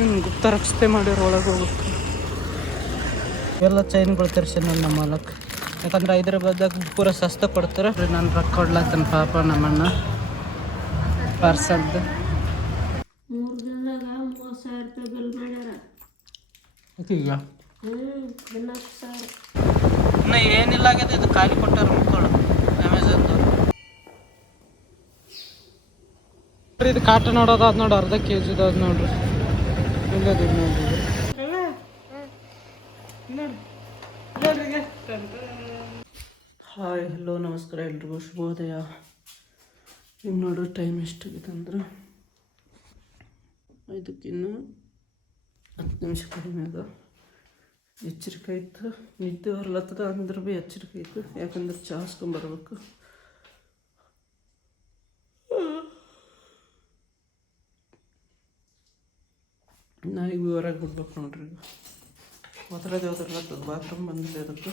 ಇಲ್ಲಿ ಗುಪ್ತ ರಕ್ಷತೆ ಮಾಡಿರೋ ಒಳಗೆ ಹೋಗುತ್ತೆ. ಎಲ್ಲ ಚೈನ್ಗಳು ತರಿಸಿ ನನ್ನ ಮಾಲಕ್, ಯಾಕಂದ್ರೆ ಹೈದ್ರಾಬಾದಾಗ ಪೂರ ಸಸ್ತ ಕೊಡ್ತಾರೆ. ನಾನು ರೊಕ್ಕ ಕೊಡ್ಲತ್ತನ ಪಾಪ ನಮ್ಮಣ್ಣ ಪಾರ್ಸಲ್ದು. 3 ದಿನದಾಗ 30,000 ರೂಪಾಯಿ ಬಿಲ್ ಮಾಡ್ಯಾರ. ಈಗ ದಿನಕ್ಕೆ 1,000. ಇನ್ನು ಏನಿಲ್ಲ ಆಗಿದೆ, ಇದು ಖಾಲಿ ಕೊಟ್ಟಾರ ಮಕ್ಕಳು ಅಮೆಝಾನ್ದು. ಇದು ಕಾಟ ನೋಡೋದು ಅದು ನೋಡಿ, ಅರ್ಧ kg ಅದು ನೋಡ್ರಿ. ಇಲ್ಲದು ನೋಡ್ರಿ, ಹಾಯ್ ಹಲೋ ನಮಸ್ಕಾರ ಎಲ್ರಿಗೂ ಶುಭೋದಯ. ಈಗ ನೋಡೋ ಟೈಮ್ ಎಷ್ಟಾಗಿದೆ ಅಂದ್ರೆ 5ಕ್ಕಿನ್ನು 10 ನಿಮಿಷ ಕಡಿಮೆ ಅದ. ಎಚ್ಚರಿಕೆ ಆಯ್ತು, ನಿದ್ದೆ ಹೊರಲತ್ತದ ಅಂದ್ರೆ ಭೀ ಎಚ್ಚರಿಕೆ ಆಯ್ತು, ಯಾಕಂದ್ರೆ ಚಾ ಹಾಸ್ಕೊಂಬರ್ಬೇಕು. ನಾ ಈಗ ಹೊರಗೆ ಬಿಡ್ಬೇಕು ನೋಡ್ರಿ. ಈಗ ಒತ್ತರದ ಬಾತ್ರೂಮ್ ಬಂದಿದೆ, ಅದಕ್ಕೆ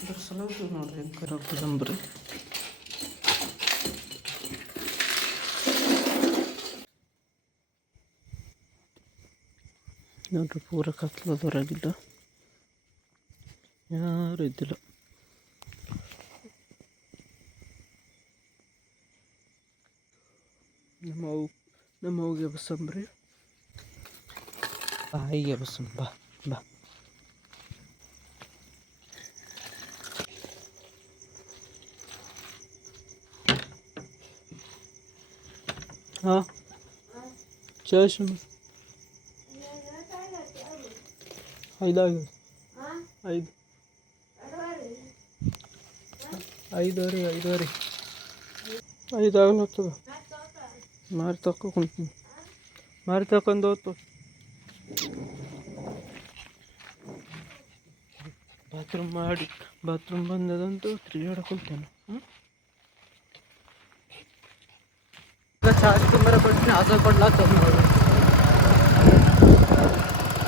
ಅದ್ರ ಸಲುವಾಗಿ ನೋಡ್ರಿ ಹೆಂಗೆ ಕರೋಗ್ತದಂಬ್ರಿ. ನೋಡ್ರಿ ಪೂರ ಕತ್ಲದ ಹೊರಗಿಲ್ಲ, ಯಾರು ಇದ್ದಿಲ್ಲ. ನಮ್ಮ ಅವ್ಗೆ ಬಸ್ಸಂಬ್ರಿ, ಬಾಯಿಗೆ ಬಸ್ಸಂ ಬಾ ಬಾ. ಹಾಂ ಚೇಷ 5 ಆಗ್ಲತ್ತದ. ಮಾರಿ ತಕ್ಕೊಂತೀನಿ, ಮಾರಿ ತಕೊಂಡು ಹೋಗ್ತು. ಬಾತ್ರೂಮ್ ಬಂದದಂತೂ ತಿರುಗಾಡಕೊಳ್ತೇನೆ. ಚಾರ್ಜ್ ತುಂಬರ ಕೊಟ್ಟು ಆಸ ಕೊಡ್ಲಾಗ್ತದ ನೋಡಿ.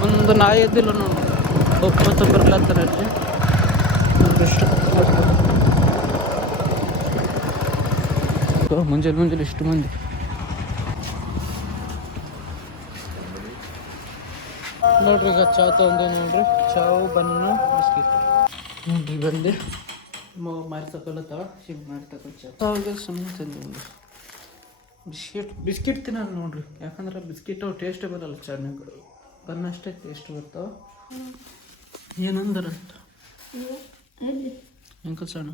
ಒಂದು ನಾಯಿ ಎದ್ದಿಲ್ಲ ನೋಡಿ, ಒಪ್ಪತ್ತು ಬರ್ಲಾಗ್ತಾರೆ ಅಲ್ಲಿ. ಮುಂಜಾನೆ ಇಷ್ಟು ಮಂದಿ ನೋಡ್ರಿ. ಈಗ ಚಾ ತೊಗೊಂಡು ನೋಡ್ರಿ, ಚಾವು ಬನ್ನು ಬಿಸ್ಕಿಟ್ ನೋಡ್ರಿ ಬಂದು ಮಾರಿ ತಗೊಳತ್ತವ. ಹಿಂಗೆ ಮಾರಿ ತಗೊಳ್ಳಿ ಸುಮ್ಮನೆ ತಂದು ನೋಡ್ರಿ. ಬಿಸ್ಕಿಟ್ ತಿನ್ನಲ್ಲ ನೋಡ್ರಿ, ಯಾಕಂದ್ರೆ ಬಿಸ್ಕಿಟ್ ಅವು ಟೇಸ್ಟೇ ಬರಲ್ಲ. ಚೆನ್ನಾಗಿ ಬನ್ನ ಅಷ್ಟೇ ಟೇಸ್ಟ್ ಬರ್ತಾವ. ಏನಂದ್ರಂತ ಹೆಂಗೆ ಸಣ್ಣ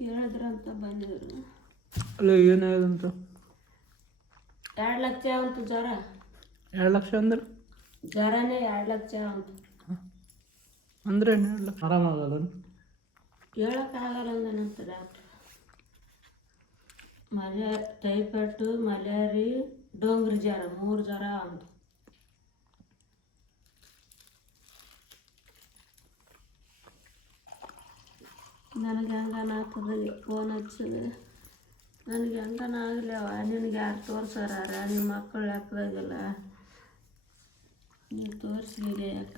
ಕೇಳಿದ್ರಂತ ಬಂದಿದ್ರು. ಅಲ್ಲ ಏನಾಗದಂತ? 2 ಲಕ್ಷ ಅಂತ ಜ್ವರ. 2 ಲಕ್ಷ ಅಂದ್ರೆ ಜ್ವರನೇ 2 ಲಕ್ಷ ಅಂತ ಅಂದ್ರೆ 2 ಲಕ್ಷ ಆರಾಮಾಗಲ್ಲ ಹೇಳೋಕ್ಕಾಗಲ್ಲ ಅಂದನಂತ ಡಾಕ್ಟ್ರ್. ಟೈಫಾಯ್ಡು, ಮಲೇರಿ, ಡೋಂಗ್ರಿ ಜ್ವರ 3 ಜ್ವರ ಅಂತ. ನನಗೆ ಹಂಗನಾಗ್ತದೆ, ಫೋನ್ ಹಚ್ಚಿದೆ. ನನಗೆ ಹಂಗನ ಆಗಲಿವ, ನಿನಗೆ ಯಾರು ತೋರ್ಸಾರ? ನಿಮ್ಮ ಮಕ್ಕಳು ಲೆಕ್ಕದಾಗಿಲ್ಲ, ನೀವು ತೋರಿಸ್ಲಿಲ್ಲ ಯಾಕ?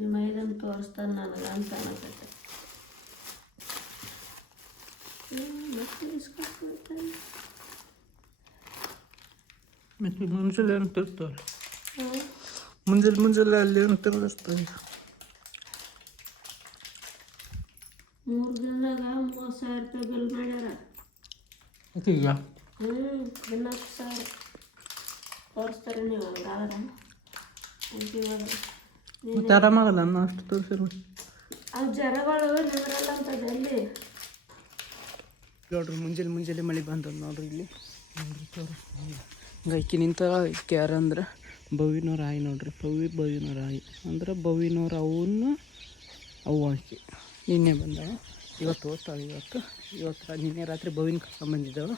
ನಿಮ್ಮ ಐದನ್ನು ತೋರಿಸ್ತಾನೆ ನನಗೆ ಅಂತ ಅನ್ನಕತ್ತೆ. ಮತ್ತೆ ಮುಂಜಾನೆ ಏನು ತಿರ್ತಾರೆ? ಮುಂಜಾನೆ ಅಲ್ಲಿ ಏನು ತಿರ್ಗಿಸ್ತಾರೆ? 3 ದಿನದಾಗ 30,000 ರೂಪಾಯಿ ಬಿಲ್ ಮಾಡ್ಯಾರ. ಈಗ ದಿನಕ್ಕೆ 1,000 ತೋರಿಸ್ತಾರೆ. ನೀವು ಹಂಗಾದ್ರೆ ಮತ್ತೆ ಆರಾಮಾಗಲ್ಲ ಅನ್ನ ಅಷ್ಟು ತೋರಿಸಿರು. ಅವು ಜ್ವರಗಳು ನಿಂದ್ರಲ್ಲ ಅಂತದ ಎಲ್ಲಿ ನೋಡ್ರಿ. ಮುಂಜಾನೆ ಮಳೆ ಬಂದದ ನೋಡ್ರಿ. ಇಲ್ಲಿ ನೋಡ್ರಿ ತೋರಿಸ್ತೀನಿ. ಗೈಕಿ ನಿಂತ ಈಕೆ ಯಾರಂದ್ರೆ ಬವಿನವ್ರ ಆಯಿ ನೋಡ್ರಿ. ಬವಿನವ್ರ ಆಯಿ ಅಂದ್ರೆ ಬವಿನವ್ರ ಅವನ್ನ ಅವು ಆಕಿ ನಿನ್ನೆ ಬಂದವ, ಇವತ್ತು ಓದ್ತಾಳೆ. ಇವತ್ತು ನಿನ್ನೆ ರಾತ್ರಿ ಬವಿನ ಕರ್ಕೊಂಬಂದಿದ್ದಾವೆ.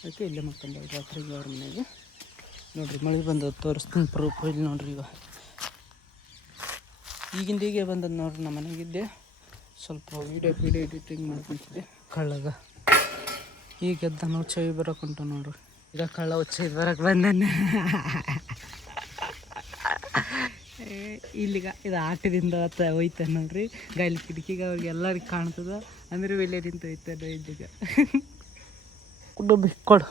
ಅದಕ್ಕೆ ಇಲ್ಲೇ ಮಕ್ಕಂಬಾಳು ರಾತ್ರಿಗೆ ಅವ್ರ ಮನೆಗೆ. ನೋಡ್ರಿ ಮಳೆ ಬಂದದ, ತೋರಿಸ್ತೀನಿ ಪ್ರೂಫ್. ಇಲ್ಲಿ ನೋಡ್ರಿ ಈಗಿಂದ ಹೀಗೆ ಬಂದದ್ದು ನೋಡ್ರಿ. ನಮ್ಮ ಮನೆಗಿದ್ದೆ, ಸ್ವಲ್ಪ ವೀಡಿಯೋ ಎಡಿಟಿಂಗ್ ಮಾಡ್ಕೊಂತಿದ್ದೆ ಕಳ್ಳಗ. ಈಗ ಎದ್ದ ನಾವು ಚೈ ಬರೋಕೆ ಉಂಟು ನೋಡ್ರಿ. ಈಗ ಕಳ್ಳ ಚೈ ಬರೋಕೆ ಬಂದಾನೆ. ಇಲ್ಲಿಗ ಇದು ಆಟದಿಂದ ಹೋಯ್ತಾನೆ ನೋಡ್ರಿ. ಗೈಲಿ ಕಿಟಕಿಗೆ ಅವ್ರಿಗೆ ಎಲ್ಲರಿಗೆ ಕಾಣ್ತದ ಅಂದ್ರೆ ವೆಲೆ ನಿಂತು ಹೋಯ್ತಾನೆ. ಇಲ್ಲಿಗ ಕೊಡು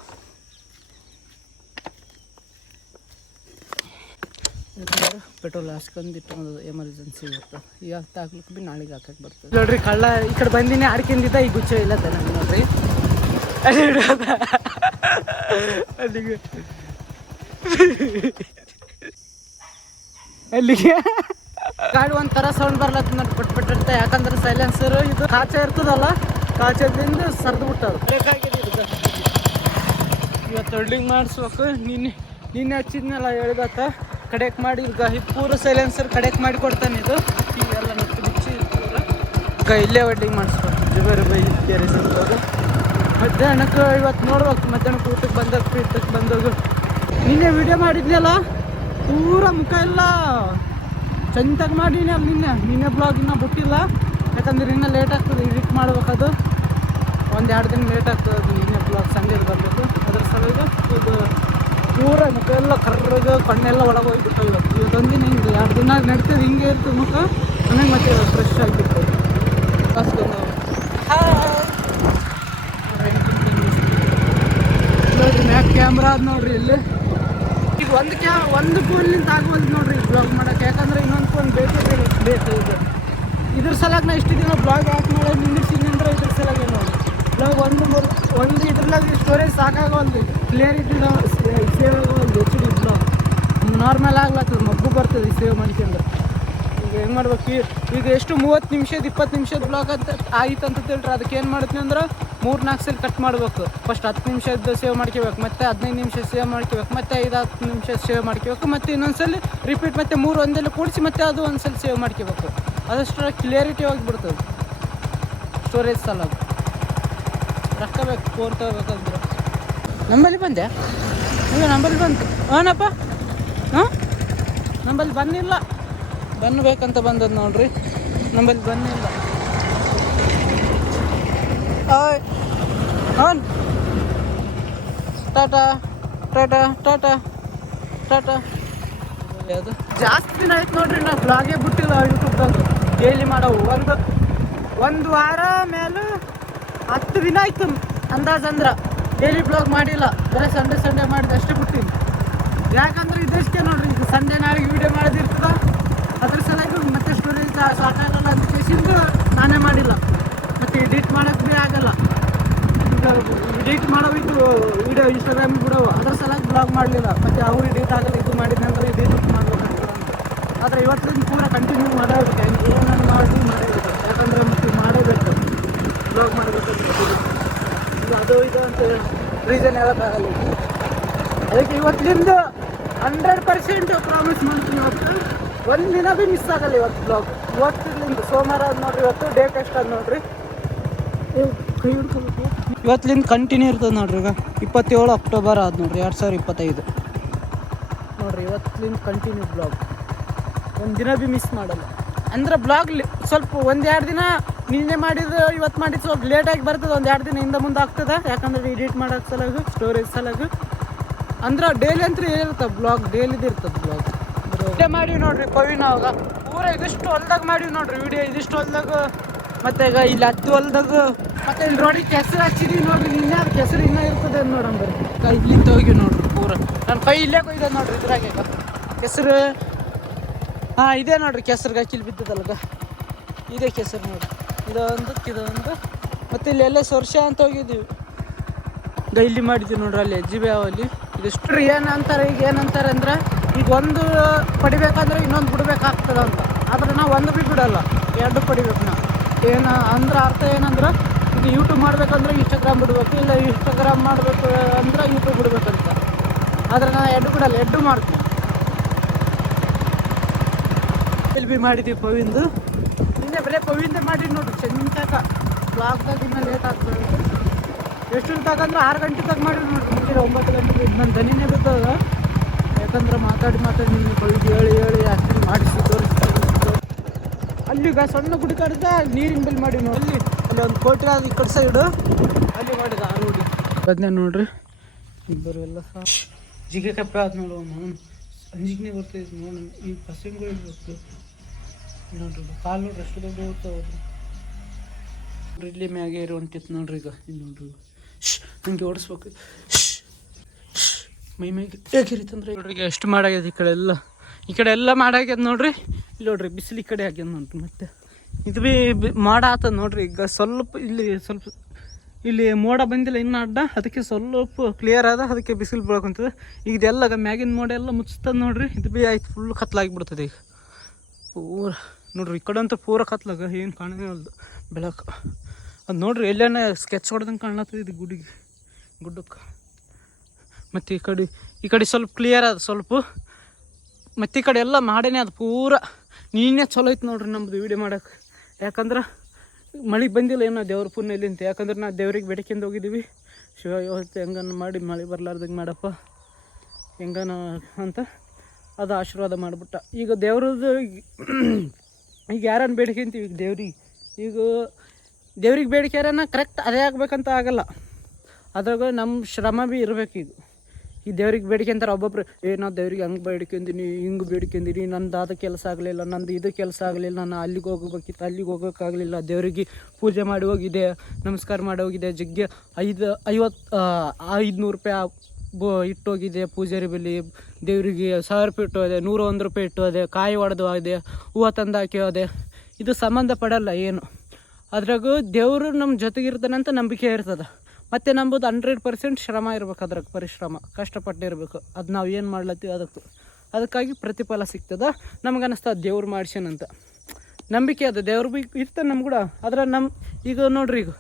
ಯಾಕಂದ್ರೆ ಪೆಟ್ರೋಲ್ ಹಾಸ್ಕೊಂಡು ಇಟ್ಕೊಂಡು ಎಮರ್ಜೆನ್ಸಿ ಇರುತ್ತೆ. ಈಗ ಹಾಕ್ಲಿಕ್ಕೆ ಭೀ ನಾಳೆಗೆ ಹಾಕಕ್ಕೆ ಬರ್ತದೆ ನೋಡ್ರಿ. ಕಳ್ಳ ಈ ಕಡೆ ಬಂದಿನಿ ಆಡ್ಕೊಂಡಿದ್ದ ಈ ಗುಚ್ಚ ಇಲ್ಲ ನನಗೆ ನೋಡ್ರಿ. ಅಲ್ಲಿಗೆ ಅಲ್ಲಿಗೆ ಗಾಡಿ ಒಂಥರ ಸೌಂಡ್ ಬರ್ಲತ್ತ ನೋಡಿ ಪಟ್ಬಿಟ್ಟಿರ್ತೆ. ಯಾಕಂದ್ರೆ ಸೈಲೆನ್ಸರ್ ಇದು ಕಾಚ ಇರ್ತದಲ್ಲ, ಕಾಚದಿಂದ ಸರ್ದು ಬಿಟ್ಟದು. ಬೇಕಾಗಿದೆ ಇದು ಇವತ್ತು ವೆಲ್ಡಿಂಗ್ ಮಾಡಿಸ್ಬೇಕು. ನಿನ್ನೆ ಹಚ್ಚಿದ್ನೆಲ್ಲ ಹೇಳ್ದತ್ತ ಕಡೆಕ್ ಮಾಡಿ. ಈಗ ಪೂರ ಸೈಲೆನ್ಸರ್ ಕಡೆಕ್ ಮಾಡಿ ಕೊಡ್ತಾನೆ ಇದು. ಈಗೆಲ್ಲ ನಟ್ಟು ಬಿಚ್ಚಿ ಪೂರ ಈಗ ಇಲ್ಲೇ ವೆಲ್ಡಿಂಗ್ ಮಾಡಿಸ್ಬೇಕು. ಜುಬೇರು ಬೈ ಬೇರೆ ಸಿಗ್ಬೋದು. ಮಧ್ಯಾಹ್ನಕ್ಕೆ ಇವತ್ತು ನೋಡ್ಬೇಕು. ಮಧ್ಯಾಹ್ನಕ್ಕೆ ಊಟಕ್ಕೆ ಬಂದಾಗ ನಿನ್ನೆ ವಿಡಿಯೋ ಮಾಡಿದ್ನಲ್ಲ ಪೂರ ಮುಖ ಎಲ್ಲ ಚಂತಾಗಿ ಮಾಡೀನಿ. ಅಲ್ಲಿ ನಿನ್ನೆ ಬ್ಲಾಗ್ ಇನ್ನೂ ಬಿಟ್ಟಿಲ್ಲ. ಯಾಕಂದ್ರೆ ಇನ್ನೂ ಲೇಟ್ ಆಗ್ತದೆ ಎಡಿಟ್ ಮಾಡ್ಬೇಕದು. 1-2 ದಿನ ಲೇಟ್ ಆಗ್ತದೆ. ನಿನ್ನೆ ಬ್ಲಾಗ್ ಸಂಡೇ ಬರಬೇಕು. ಅದ್ರ ಸಲುವಾಗಿ ಇದು ಪೂರ ಮುಖ ಎಲ್ಲ ಕರ್ರಗೆ ಕಣ್ಣೆಲ್ಲ ಒಳಗೆ ಹೋಗ್ಬಿಟ್ಟು ಇವತ್ತೊಂದಿನ ಹಿಂಗೆ 2 ದಿನ ನಡ್ತದೆ. ಹಿಂಗೆ ಇರ್ತದೆ ಮುಖ. ಆಮೇಲೆ ಮತ್ತೆ ಫ್ರೆಶ್ ಆಗಿಬಿಡ್ತದೆ. ಕಾಸ್ಕೊಂಡು ನೋಡ್ರಿ ಮ್ಯಾಕ್ ಕ್ಯಾಮ್ರಾ ಅದು ನೋಡ್ರಿ ಇಲ್ಲಿ. ಈಗ ಒಂದು ಫೋನ್ಲಿಂದ ಆಗ್ಬೋದು ನೋಡ್ರಿ ಬ್ಲಾಗ್ ಮಾಡೋಕೆ. ಯಾಕಂದ್ರೆ ಇನ್ನೊಂದು ಫೋನ್ ಬೇಕು ಇದು. ಇದ್ರ ಸಲಾಗ ನಾ ಇಷ್ಟು ದಿನ ಬ್ಲಾಗ್ ಯಾಕೆ ಮಾಡೋದು ನಿಂದಿರ್ಸಿನಿ ಅಂದ್ರೆ ಇದ್ರ ಸಲಾಗ ನೋಡಿ ಬ್ಲಾಗ್ ಒಂದು ಇದ್ರಲಾಗ ಸ್ಟೋರೇಜ್ ಸಾಕಾಗವಲ್ದು. ಕ್ಲಿಯರಿಟಿ ಸೇವ್ ಆಗೋಲ್ದು. HD ಬ್ಲಾಗ್ ನಾರ್ಮಲ್ ಆಗ್ಲತ್ತದ, ಮಬ್ಬು ಬರ್ತದೆ ಸೇವ್ ಮಾಡ್ಕೊಂಡ್ರೆ. ಈಗ ಹೆಂಗೆ ಮಾಡ್ಬೇಕು ಈಗ ಎಷ್ಟು 30 ನಿಮಿಷದ 20 ನಿಮಿಷದ ಬ್ಲಾಗ್ ಅಂತ ಆಯ್ತು ಅಂತ ತಿಳ್ರಿ. ಅದಕ್ಕೆ ಏನು ಮಾಡ್ತೀನಿ ಅಂದ್ರೆ 3-4 ಸಲ ಕಟ್ ಮಾಡಬೇಕು. ಫಸ್ಟ್ 10 ನಿಮಿಷದ್ದು ಸೇವ್ ಮಾಡ್ಕೋಬೇಕು, ಮತ್ತೆ 15 ನಿಮಿಷ ಸೇವ್ ಮಾಡ್ಕೋಬೇಕು, ಮತ್ತೆ 5-10 ನಿಮಿಷ ಸೇವ್ ಮಾಡ್ಕೋಬೇಕು, ಮತ್ತೆ ಇನ್ನೊಂದ್ಸಲ ರಿಪೀಟ್ ಮತ್ತೆ 3 ಒಂದೆಲ್ಲ ಕೂಡಿಸಿ ಮತ್ತೆ ಅದು ಒಂದ್ಸಲ ಸೇವ್ ಮಾಡ್ಕೋಬೇಕು. ಅದಷ್ಟು ಕ್ಲಿಯರಿಟಿ ಹೋಗಿಬಿಡ್ತದೆ ಸ್ಟೋರೇಜ್ ಸಲಾಗ. ರೊಕ್ಕ ಬೇಕು ಫೋನ್ ತಗೋಬೇಕಂದ್ರೆ. ನಂಬಲ್ಲಿ ಬಂದೆ ಈಗ ನಂಬಲ್ಲಿ ಬಂತು ಏನಪ್ಪ. ಹಾಂ ನಂಬಲ್ಲಿ ಬಂದಿಲ್ಲ. ಬನ್ ಬೇಕಂತ ಬಂದದ್ದು ನೋಡ್ರಿ. ನಂಬಲ್ಲಿ ಬನ್ನಿಲ್ಲ. ಹಾಂ ಟಾಟಾ ಟಾಟಾ ಟಾಟಾ ಟಾಟಾ. ಅದು ಜಾಸ್ತಿ ದಿನ ಆಯ್ತು ನೋಡ್ರಿ. ನಾ ಬ್ಲಾಗೇ ಬಿಟ್ಟಿಲ್ಲ ಯೂಟ್ಯೂಬ್ದಾಗ ಡೈಲಿ ಮಾಡವು. ಒಂದು ವಾರ ಮೇಲೆ 10 ದಿನ ಆಯ್ತು ಅಂದಾಜಂದ್ರೆ ಡೈಲಿ ಬ್ಲಾಗ್ ಮಾಡಿಲ್ಲ. ಬರೀ ಸಂಡೇ ಮಾಡಿದ ಅಷ್ಟೇ ಬಿಟ್ಟಿನಿ. ಯಾಕಂದ್ರೆ ಇದಷ್ಟೇ ನೋಡ್ರಿ. ಈಗ ಸಂಡೇ ನಾಳೆಗೆ ವೀಡಿಯೋ ಮಾಡೋದಿರ್ತದ. ಅದ್ರ ಸಲುವಾಗಿ ಮತ್ತೆ ಸ್ಟೋರೇಜ್ ಸಾಕಾಗಲ್ಲ ಅಂತ ಕೇಸಿಂದು ನಾನೇ ಮಾಡಿಲ್ಲ. ಮತ್ತು ಎಡಿಟ್ ಮಾಡೋಕ್ಕೆ ಭೀ ಆಗಲ್ಲ. ಈಗ ಎಡಿಟ್ ಮಾಡೋವಿದ್ದು ವೀಡಿಯೋ ಇನ್ಸ್ಟಾಗ್ರಾಮಿಗೆ ಬಿಡೋವು. ಅದ್ರ ಸಲುವಾಗಿ ಬ್ಲಾಗ್ ಮಾಡಲಿಲ್ಲ. ಮತ್ತು ಅವ್ರು ಎಡಿಟ್ ಆಗಲ್ಲ. ಇದು ಮಾಡಿದ್ನಂದ್ರೆ ಎಡಿಟ್ ಮಾಡ್ಬೇಕಂತ. ಆದರೆ ಇವತ್ತಿನ ಪೂರ ಕಂಟಿನ್ಯೂ ಮಾಡಬೇಕು. ಏನಾದ್ರು ಮಾಡಬೇಕು. ಯಾಕಂದರೆ ಮತ್ತೆ ಮಾಡಬೇಕು ಬ್ಲಾಗ್ ಮಾಡಬೇಕಂತ. ಅದು ಇದು ಅಂತ ರೀಸನ್ ಹೇಳೋಕ್ಕಾಗಲ್ಲ. ಅದಕ್ಕೆ ಇವತ್ತಿಂದ 100% ಪ್ರಾಮಿಸ್ ಮಾಡ್ತೀನಿ. ಒಂದು ದಿನ ಭೀ ಮಿಸ್ ಆಗಲ್ಲ ಇವತ್ತು ಬ್ಲಾಗ್. ಇವತ್ತಿಂದ ಸೋಮವಾರ ಅದು ನೋಡ್ರಿ. ಇವತ್ತು ಡೇಟ್ ಎಷ್ಟು ಅದು ನೋಡ್ರಿ. ಕೈ ಹಿಡ್ಕೋಬೇಕು. ಇವತ್ತಿಂದ ಕಂಟಿನ್ಯೂ ಇರ್ತದೆ ನೋಡ್ರಿ. ಈಗ 27 ಅಕ್ಟೋಬರ್ ಆದ ನೋಡ್ರಿ 2025 ನೋಡ್ರಿ. ಇವತ್ತಿಂದ ಕಂಟಿನ್ಯೂ ಬ್ಲಾಗ್. ಒಂದು ದಿನ ಭೀ ಮಿಸ್ ಮಾಡಲ್ಲ. ಅಂದ್ರೆ ಬ್ಲಾಗ್ ಸ್ವಲ್ಪ 1-2 ದಿನ ನಿನ್ನೆ ಮಾಡಿದ್ದು ಇವತ್ತು ಮಾಡಿದ್ದು ಸ್ವಲ್ಪ ಲೇಟಾಗಿ ಬರ್ತದೆ. 1-2 ದಿನ ಹಿಂದೆ ಮುಂದೆ ಆಗ್ತದೆ. ಯಾಕಂದ್ರೆ ಎಡಿಟ್ ಮಾಡೋಕ್ಕೆ ಸಲಾಗ ಸ್ಟೋರೇಜ್ ಸಲಾಗ. ಅಂದ್ರೆ ಡೈಲಿ ಅಂತೂ ಇರ್ತದೆ ಬ್ಲಾಗ್. ಡೈಲಿದು ಇರ್ತದೆ ಬ್ಲಾಗ್. ವಿಡಿಯೋ ಮಾಡಿವಿ ನೋಡ್ರಿ ಪವಿನ ಅವಾಗ ಪೂರ ಇದಿಷ್ಟು ಹೊಲ್ದಾಗ ಮಾಡಿವಿ ನೋಡ್ರಿ ವಿಡಿಯೋ. ಇದಿಷ್ಟು ಹೊಲ್ದಾಗ ಮತ್ತೆ ಈಗ ಇಲ್ಲಿ 10 ಹೊಲ್ದಾಗ ಮತ್ತೆ ಇಲ್ಲಿ ರೋಡಿಗೆ ಕೆಸರು ಹಚ್ಚಿದೀವಿ ನೋಡ್ರಿ. ನಿನ್ನೆ ಅದು ಕೆಸರು ಇನ್ನೂ ಇರ್ತದೆ ನೋಡಂಬರಿ. ಇಲ್ಲಿಂದ ಹೋಗಿ ನೋಡ್ರಿ ಪೂರ. ನನ್ನ ಕೈ ಇಲ್ಲೇ ಕೊಯ್ದ ನೋಡ್ರಿ. ಇದ್ರಾಗ ಈಗ ಕೆಸರು ಇದೇ ನೋಡ್ರಿ. ಕೆಸರಿಗೆ ಹಾಕಿಲ್ ಬಿದ್ದದಲ್ಗ ಇದೇ ಕೆಸರು ನೋಡ್ರಿ. ಇದೊಂದು ಮತ್ತೆ ಇಲ್ಲಿ ಎಲ್ಲ ಸೊರ್ಷ ಅಂತ ಹೋಗಿದ್ದೀವಿ. ಇಲ್ಲಿ ಮಾಡಿದ್ದೀವಿ ನೋಡ್ರಿ. ಅಲ್ಲಿ ಅಜ್ಜಿಬೆ ಅವಲ್ಲಿ ಇದಿಷ್ಟು ಏನಂತಾರೆ. ಈಗ ಏನಂತಾರೆ ಅಂದ್ರೆ ಈಗ ಒಂದು ಪಡಿಬೇಕಂದ್ರೆ ಇನ್ನೊಂದು ಬಿಡ್ಬೇಕಾಗ್ತದೆ ಅಂತ. ಆದ್ರೆ ನಾವು ಒಂದು ಭೀ ಬಿಡಲ್ಲ, 2 ಪಡಿಬೇಕು ನಾವು. ಅಂದ್ರೆ ಅರ್ಥ ಏನಂದ್ರೆ ಈಗ ಯೂಟ್ಯೂಬ್ ಮಾಡ್ಬೇಕಂದ್ರೆ ಇನ್ಸ್ಟಾಗ್ರಾಮ್ ಬಿಡಬೇಕು, ಇಲ್ಲ ಇನ್ಸ್ಟಾಗ್ರಾಮ್ ಮಾಡಬೇಕು ಅಂದ್ರೆ ಯೂಟ್ಯೂಬ್ ಬಿಡ್ಬೇಕಂತ. ಆದರೆ ನಾನು 2 ಬಿಡಲ್ಲ, 2 ಮಾಡ್ತೀನಿ. ಇಲ್ಲಿ ಭೀ ಮಾಡಿದ್ದೀವಿ ಪವಿಂದು. ನಿನ್ನೆ ಬರೀ ಪವಿಂದ ಮಾಡಿ ನೋಡ್ರಿ. ಚೆಂದಾಗ ಬ್ಲಾಗ್ದಾಗ ಇನ್ನೂ ಲೇಟ್ ಆಗ್ತದೆ. ಎಷ್ಟು ತಗಂದ್ರೆ 6 ಗಂಟೆ ತಗ ಮಾಡಿ ನೋಡ್ರಿ. ಮುಂಜಾನೆ 9 ಗಂಟೆಗೆ ನನ್ನ ದನಿನೇ ಬಿದ್ದದ. ಯಾಕಂದ್ರೆ ಮಾತಾಡಿ ನಿಮಗೆ ಪವಿದು ಹೇಳಿ ಆ್ಯಕ್ಚುಲಿ ಮಾಡಿಸಿ ತೋರಿಸ್ತಾರೆ. ಅಲ್ಲಿಗ ಸಣ್ಣ ಗುಡಿ ಕಡ್ದ ನೀರಿನ ಬಿಲ್ ಮಾಡಿ ನೋಡಿ. ಅಲ್ಲಿ ಒಂದು ಕೋಟೆ ಅದು ಈ ಕಡೆ ಸೈಡು ಅಲ್ಲಿ ಮಾಡಿದ ಆ ರೋಡಿ. ಅದನ್ನೇ ನೋಡ್ರಿ. ಇಬ್ಬರು ಎಲ್ಲ ಜಿಗೆ ಕಪ್ಪೆ ಆದ ನೋಡು. ನಾನು ಅಂಜಿಗೆ ಬರ್ತೈತೆ ನೋಡಿ. ಈ ಪಸಂಗಳು ಇರ್ಬೇಕು ನೋಡ್ರಿ. ಕಾಲು ನೋಡ್ರಿ ಎಷ್ಟು ದೊಡ್ಡ ಹೋಗ್ತಾವ್ರಿ ನೋಡ್ರಿ. ಇಲ್ಲಿ ಮ್ಯಾಗೆ ಇರೋ ಹೊಂಟಿತ್ತು ನೋಡ್ರಿ. ಈಗ ಇಲ್ಲಿ ನೋಡ್ರಿ ಹಂಗೆ ಓಡಿಸ್ಬೇಕು. ಮೈ ಮ್ಯಾಗೆ ಹೇಗಿರಿತಂದ್ರೆ ನೋಡ್ರಿ. ಈಗ ಎಷ್ಟು ಮಾಡಾಗ್ಯದ ಈ ಕಡೆ ಎಲ್ಲ. ಈ ಕಡೆ ಎಲ್ಲ ಮಾಡಾಗ್ಯದ ನೋಡ್ರಿ. ಇಲ್ಲಿ ನೋಡ್ರಿ ಬಿಸಿಲು ಈ ಕಡೆ ಆಗ್ಯದ ನೋಡ್ರಿ. ಮತ್ತೆ ಇದು ಭೀ ಮಾಡ ಆತದ ನೋಡ್ರಿ. ಈಗ ಸ್ವಲ್ಪ ಇಲ್ಲಿ ಮೋಡ ಬಂದಿಲ್ಲ ಇನ್ನೂ ಅಡ್ಡ, ಅದಕ್ಕೆ ಸ್ವಲ್ಪ ಕ್ಲಿಯರ್ ಆದ, ಅದಕ್ಕೆ ಬಿಸಿಲು ಬೀಳಕೊಂತದೆ. ಈಗ ಇದೆಲ್ಲ ಮ್ಯಾಗಿನ ಮೋಡ ಎಲ್ಲ ಮುಚ್ತದ ನೋಡ್ರಿ. ಇದು ಭೀ ಆಯ್ತು ಫುಲ್ ಕತ್ಲಾಗಿಬಿಡ್ತದೆ ಈಗ ಪೂರ ನೋಡ್ರಿ. ಈ ಕಡೆ ಅಂತೂ ಪೂರ ಕತ್ಲಾಗ ಏನು ಕಾಣೋದು ಬೆಳಕು. ಅದು ನೋಡ್ರಿ ಎಲ್ಲೇನ ಸ್ಕೆಚ್ ಹೊಡೆದಂಗೆ ಕಾಣತ್ತದ ಇದು ಗುಡ್ಡಕ್ಕೆ. ಮತ್ತು ಈ ಕಡೆ ಸ್ವಲ್ಪ ಕ್ಲಿಯರ್ ಅದ ಸ್ವಲ್ಪ. ಮತ್ತು ಈ ಕಡೆ ಎಲ್ಲ ಮಾಡೇನೆ ಅದು ಪೂರ ನೀನೇ ಚಲೋ ಐತೆ ನೋಡ್ರಿ ನಮ್ಮದು ವೀಡಿಯೋ ಮಾಡೋಕೆ. ಯಾಕಂದ್ರೆ ಮಳೆ ಬಂದಿಲ್ಲ ಏನೋ ದೇವ್ರ ಪುಣ್ಯಲ್ಲಿ ಅಂತ. ಯಾಕಂದ್ರೆ ನಾವು ದೇವ್ರಿಗೆ ಬೇಡಿಕೆಂದು ಹೋಗಿದ್ದೀವಿ, ಶಿವ ಇವತ್ತು ಹೆಂಗನ ಮಾಡಿ ಮಳೆ ಬರಲಾರ್ದಂಗೆ ಮಾಡಪ್ಪ ಹೆಂಗನ ಅಂತ ಅದು ಆಶೀರ್ವಾದ ಮಾಡಿಬಿಟ್ಟ. ಈಗ ದೇವ್ರದ್ದು ಈಗ ಯಾರನ್ನ ಬೇಡಿಕೆ ಅಂತೀವಿ ಈಗ ದೇವ್ರಿಗೆ ಬೇಡಿಕೆ ಯಾರನ್ನ ಕರೆಕ್ಟ್ ಅದೇ ಆಗ್ಬೇಕಂತ ಆಗಲ್ಲ. ಅದ್ರಾಗ ನಮ್ಮ ಶ್ರಮ ಭೀ ಇರಬೇಕು. ಈ ದೇವ್ರಿಗೆ ಬೇಡಿಕೆ ಅಂತಾರೆ ಒಬ್ಬೊಬ್ರು, ನಾವು ದೇವ್ರಿಗೆ ಹಂಗೆ ಬೇಡಿಕೆಂದಿನಿ, ಹಿಂಗೆ ಬೇಡಿಕೆಂದಿನಿ, ನಂದು ಅದು ಕೆಲಸ ಆಗಲಿಲ್ಲ, ನಂದು ಇದು ಕೆಲಸ ಆಗಲಿಲ್ಲ, ನಾನು ಅಲ್ಲಿಗೆ ಹೋಗ್ಬೇಕಿತ್ತು, ಅಲ್ಲಿಗೆ ಹೋಗೋಕ್ಕಾಗಲಿಲ್ಲ, ದೇವರಿಗೆ ಪೂಜೆ ಮಾಡಿ ಹೋಗಿದೆ, ನಮಸ್ಕಾರ ಮಾಡಿ ಹೋಗಿದೆ, ಜಗ್ಗೆ 500 ರೂಪಾಯಿ ಇಟ್ಟೋಗಿದೆ ಪೂಜಾರಿ ಬಳಿ, ದೇವರಿಗೆ 1000 ರೂಪಾಯಿ ಇಟ್ಟೋದೆ, 101 ರೂಪಾಯಿ ಇಟ್ಟೋದೆ, ಕಾಯಿ ಹೊಡೆದು ಆಗಿದೆ, ಹೂವು ತಂದು ಹಾಕಿ ಹೋದೆ. ಇದು ಸಂಬಂಧ ಪಡಲ್ಲ ಏನು. ಅದ್ರಾಗ ದೇವರು ನಮ್ಮ ಜೊತೆಗಿರ್ತಾನಂತ ನಂಬಿಕೆ ಇರ್ತದೆ. ಮತ್ತು ನಂಬುದು 100% ಶ್ರಮ ಇರ್ಬೇಕು. ಅದ್ರಾಗ ಪರಿಶ್ರಮ ಕಷ್ಟಪಟ್ಟಿರ್ಬೇಕು. ಅದು ನಾವು ಏನು ಮಾಡ್ಲತ್ತೀವಿ ಅದಕ್ಕಾಗಿ ಪ್ರತಿಫಲ ಸಿಗ್ತದೆ. ನಮ್ಗೆ ಅನ್ನಿಸ್ತದೆ ದೇವ್ರು ಮಾಡ್ಸ್ಯಾನಂತ ನಂಬಿಕೆ ಅದು. ದೇವ್ರು ಭೀ ಇರ್ತಾನೆ ನಮ್ಮ ಕೂಡ. ಅದ್ರ ಈಗ ನೋಡ್ರಿ, ಈಗ